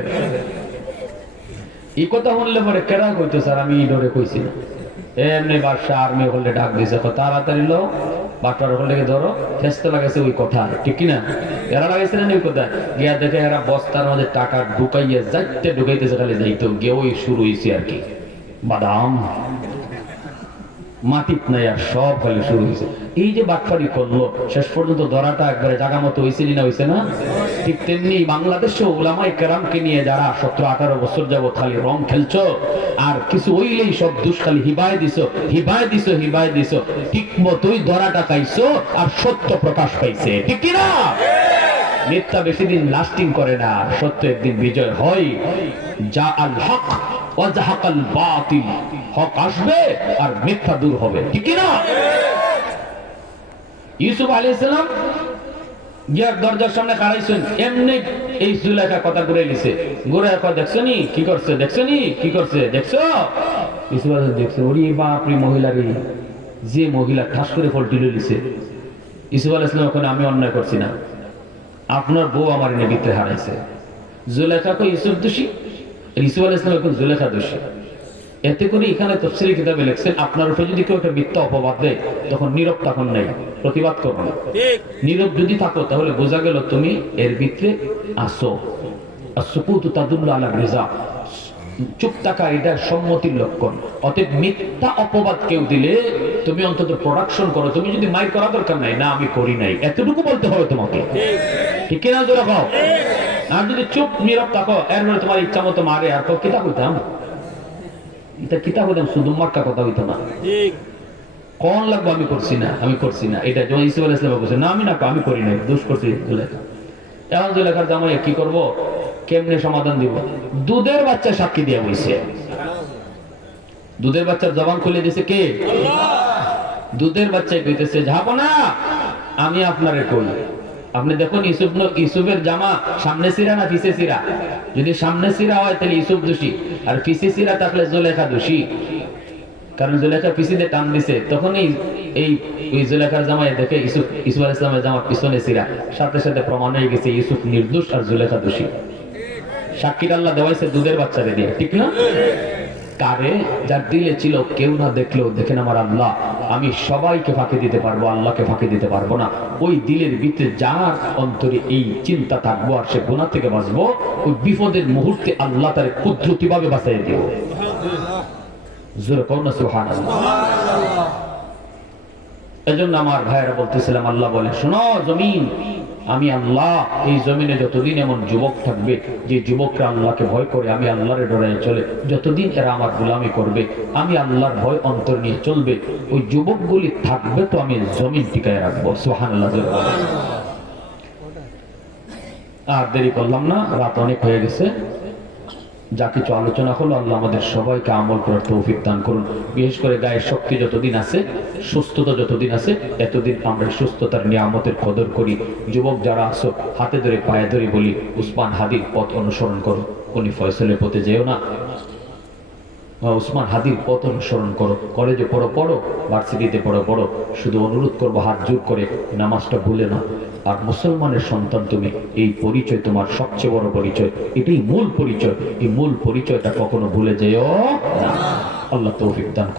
এই কথা শুনলে পরে কেডা কইতো স্যার আমি ডরে কইছি না। এমনি বাদশা আর্মি হলে ডাক দিয়েছে, তাড়াতাড়ি লো বাটার হলে ধরো, ফেসতে লাগাইছে ওই কথা, ঠিক কিনা? এরা লাগাইছে না ওই কথা, গিয়া দেখে এরা বস্তার মধ্যে টাকা ঢুকাইয়া যাইতে ঢুকাইতেছে, খালি যাইতো, গিয়ে ওই শুরু হয়েছে আর কি বাদাম মাটিত নাই আর সব খালি শুরু হয়েছে। এই যে বাটপাড়ি করলো, শেষ পর্যন্ত ধরাটা একবারে জায়গা মতো হয়েছে না, হয়েছে না? ঠিক তেমনি বাংলাদেশে উলামায়ে কেরামকে নিয়ে যারা 17-18 বছর যাবত খালি রং খেলছো, আর কিছু হইলেই সব দুষ খালি হিবায় দিছো, হিবায় দিছো, হিবায় দিছো, ঠিক মতোই ধরাটা পাইছো আর সত্য প্রকাশ পাইছে, ঠিক কিনা? মিথ্যা বেশি দিন লাস্টিং করে না, সত্য একদিন বিজয় হয়। যা আল হক ওয়া জাহাকাল বাতিল, হক আসবে আর মিথ্যা দূর হবে, ঠিক কি না? ইউসুফ আলাইহিস সালাম গিয়া দরজার সামনে খাড়াইছেন, এমনি এই জুলাইখা কথা ঘুরে লিছে, ঘুরে কয় দেখছনি কি করছে, দেখছনি কি করছে, দেখছো? ইউসুফ আলাইহিস দেখছে, ওরে বাপ রে, মহিলারে, যে মহিলা ঠাস করে ফলটি লিছে। ইউসুফ আলাইহিস সালাম ওখানে আমি অন্যায় করছি না, আপনার বউ আমার এনে ভিতরে হারাইছে। জুলেখা কই ইউসুফ দোষী, ইউসুফ আলাইহিস সালাম এখন জুলেখা দোষী। এতে করে এখানে তাফসীরি কিতাবে লিখছেন, আপনার উপরে যদি কেউ একটা মিথ্যা অপবাদ দেয়, তখন নীরব থাকুন, নাই প্রতিবাদ করবেন। নীরব যদি থাকো তাহলে বোঝা গেল তুমি এর ভিতরে আসো। আসুকুতু তাদুল্লু আলা রিজা, চুপ থাকা এটা সম্মতির লক্ষণ। অতএব মিথ্যা অপবাদ কেউ দিলে তুমি অন্তত প্রোডাকশন করো, তুমি যদি মাইর করা দরকার নাই, না আমি করি নাই, এতটুকু বলতে হবে তোমাকে, ঠিক কিনা? জোরে কও। আর যদি চুপ নীরব থাকো, এরপরে তোমার ইচ্ছা মতো মারে, আর কিতা কইতাম, এটা কিতা কইতাম, শুধু মার্কা কথা হইতো না, কোন লাগবো আমি করছি না, আমি করছি না, এটা যেমন ইউসুফ আলাইহিস সালাম বলছে, না আমি না, আমি করি নাই, দোষ করছি জুলেখা। এখন জুলেখার জামাই কি করব, কেমনে সমাধান দিব? দুধের বাচ্চা সাক্ষী দিয়ে বইছে, দুধের বাচ্চার জবান খুলে দিয়েছে কে? দুধের বাচ্চাই কইতেছে, যাবো না আমি আপনারে কই। আপনি দেখুন ইউসুফের জামা সামনে সিরা না পিছে সিরা? যদি সামনে সিরা হয় তাহলে ইউসুফ দোষী, আর পিছে সিরা থাকলে জুলেখা দোষী, কারণ জুলেখা পিছিয়ে টান দিছে। তখন এই জুলেখার জামাই দেখে ইউসুফ আলাইহিস সালামের জামা পিছনে সিরা, সাথে সাথে প্রমাণ হয়ে গেছে ইউসুফ নির্দোষ আর জুলেখা দোষী। সাক্ষীর আল্লাহ দেওয়াইছে দুধের বাচ্চারে দিয়ে, ঠিক না? কারে? যার দিলে ছিল, কেউ না দেখলেও দেখেন আমার আল্লাহ, আমি সবাইকে ফাঁকি দিতে পারবো, আল্লাহকে ফাঁকি দিতে পারবো না। ওই দিলের ভিতরে যার অন্তরে এই চিন্তা থাকবো আর সে গুনাহ থেকে বাঁচবো, ওই বিপদের মুহূর্তে আল্লাহ তার কুদরতিভাবে বাঁচাইয়া দিব। জোরে কও না সুবহানাল্লাহ। এজন্য আমার ভাইয়েরা বলতেছিলাম, আল্লাহ বলে, শোনো জমিন, আমি আল্লাহ, এই জমিনে যতদিন এমন যুবক থাকবে যে যুবকরা আল্লাহকে ভয় করে, আমি আল্লাহরে ডরায় চলে, যতদিন এরা আমার গোলামি করবে, আমি আল্লাহর ভয় অন্তর নিয়ে চলবে, ওই যুবকগুলি থাকবে, তো আমি জমিন টিকায় রাখবো। সুবহানাল্লাহ। আর দেরি করলাম না, রাত অনেক হয়ে গেছে। যা কিছু আলোচনা হলো, আল্লাহ আমাদের সবাইকে আমল করার তৌফিক দান করুন। বিশেষ করে গায়ের শক্তি যতদিন আছে, সুস্থতা যতদিন আছে, এতদিন আমরা সুস্থতার নিয়ামতের কদর করি। যুবক যারা আছো, হাতে ধরে পায়ে ধরে বলি, উসমান হাদির পথ অনুসরণ করো, উনি ফয়সলের পথে যেও না, উসমান হাদির পথ অনুসরণ করো। কলেজে পড়ো, ভার্সিটিতে পড়ো, শুধু অনুরোধ করবো হাত জোর করে, নামাজটা ভুলে না। আর মুসলমানের সন্তান তুমি, এই পরিচয় তোমার সবচেয়ে বড় পরিচয়, এটাই মূল পরিচয়। এই মূল পরিচয়টা কখনো ভুলে যেও না। আল্লাহ তৌফিক দান।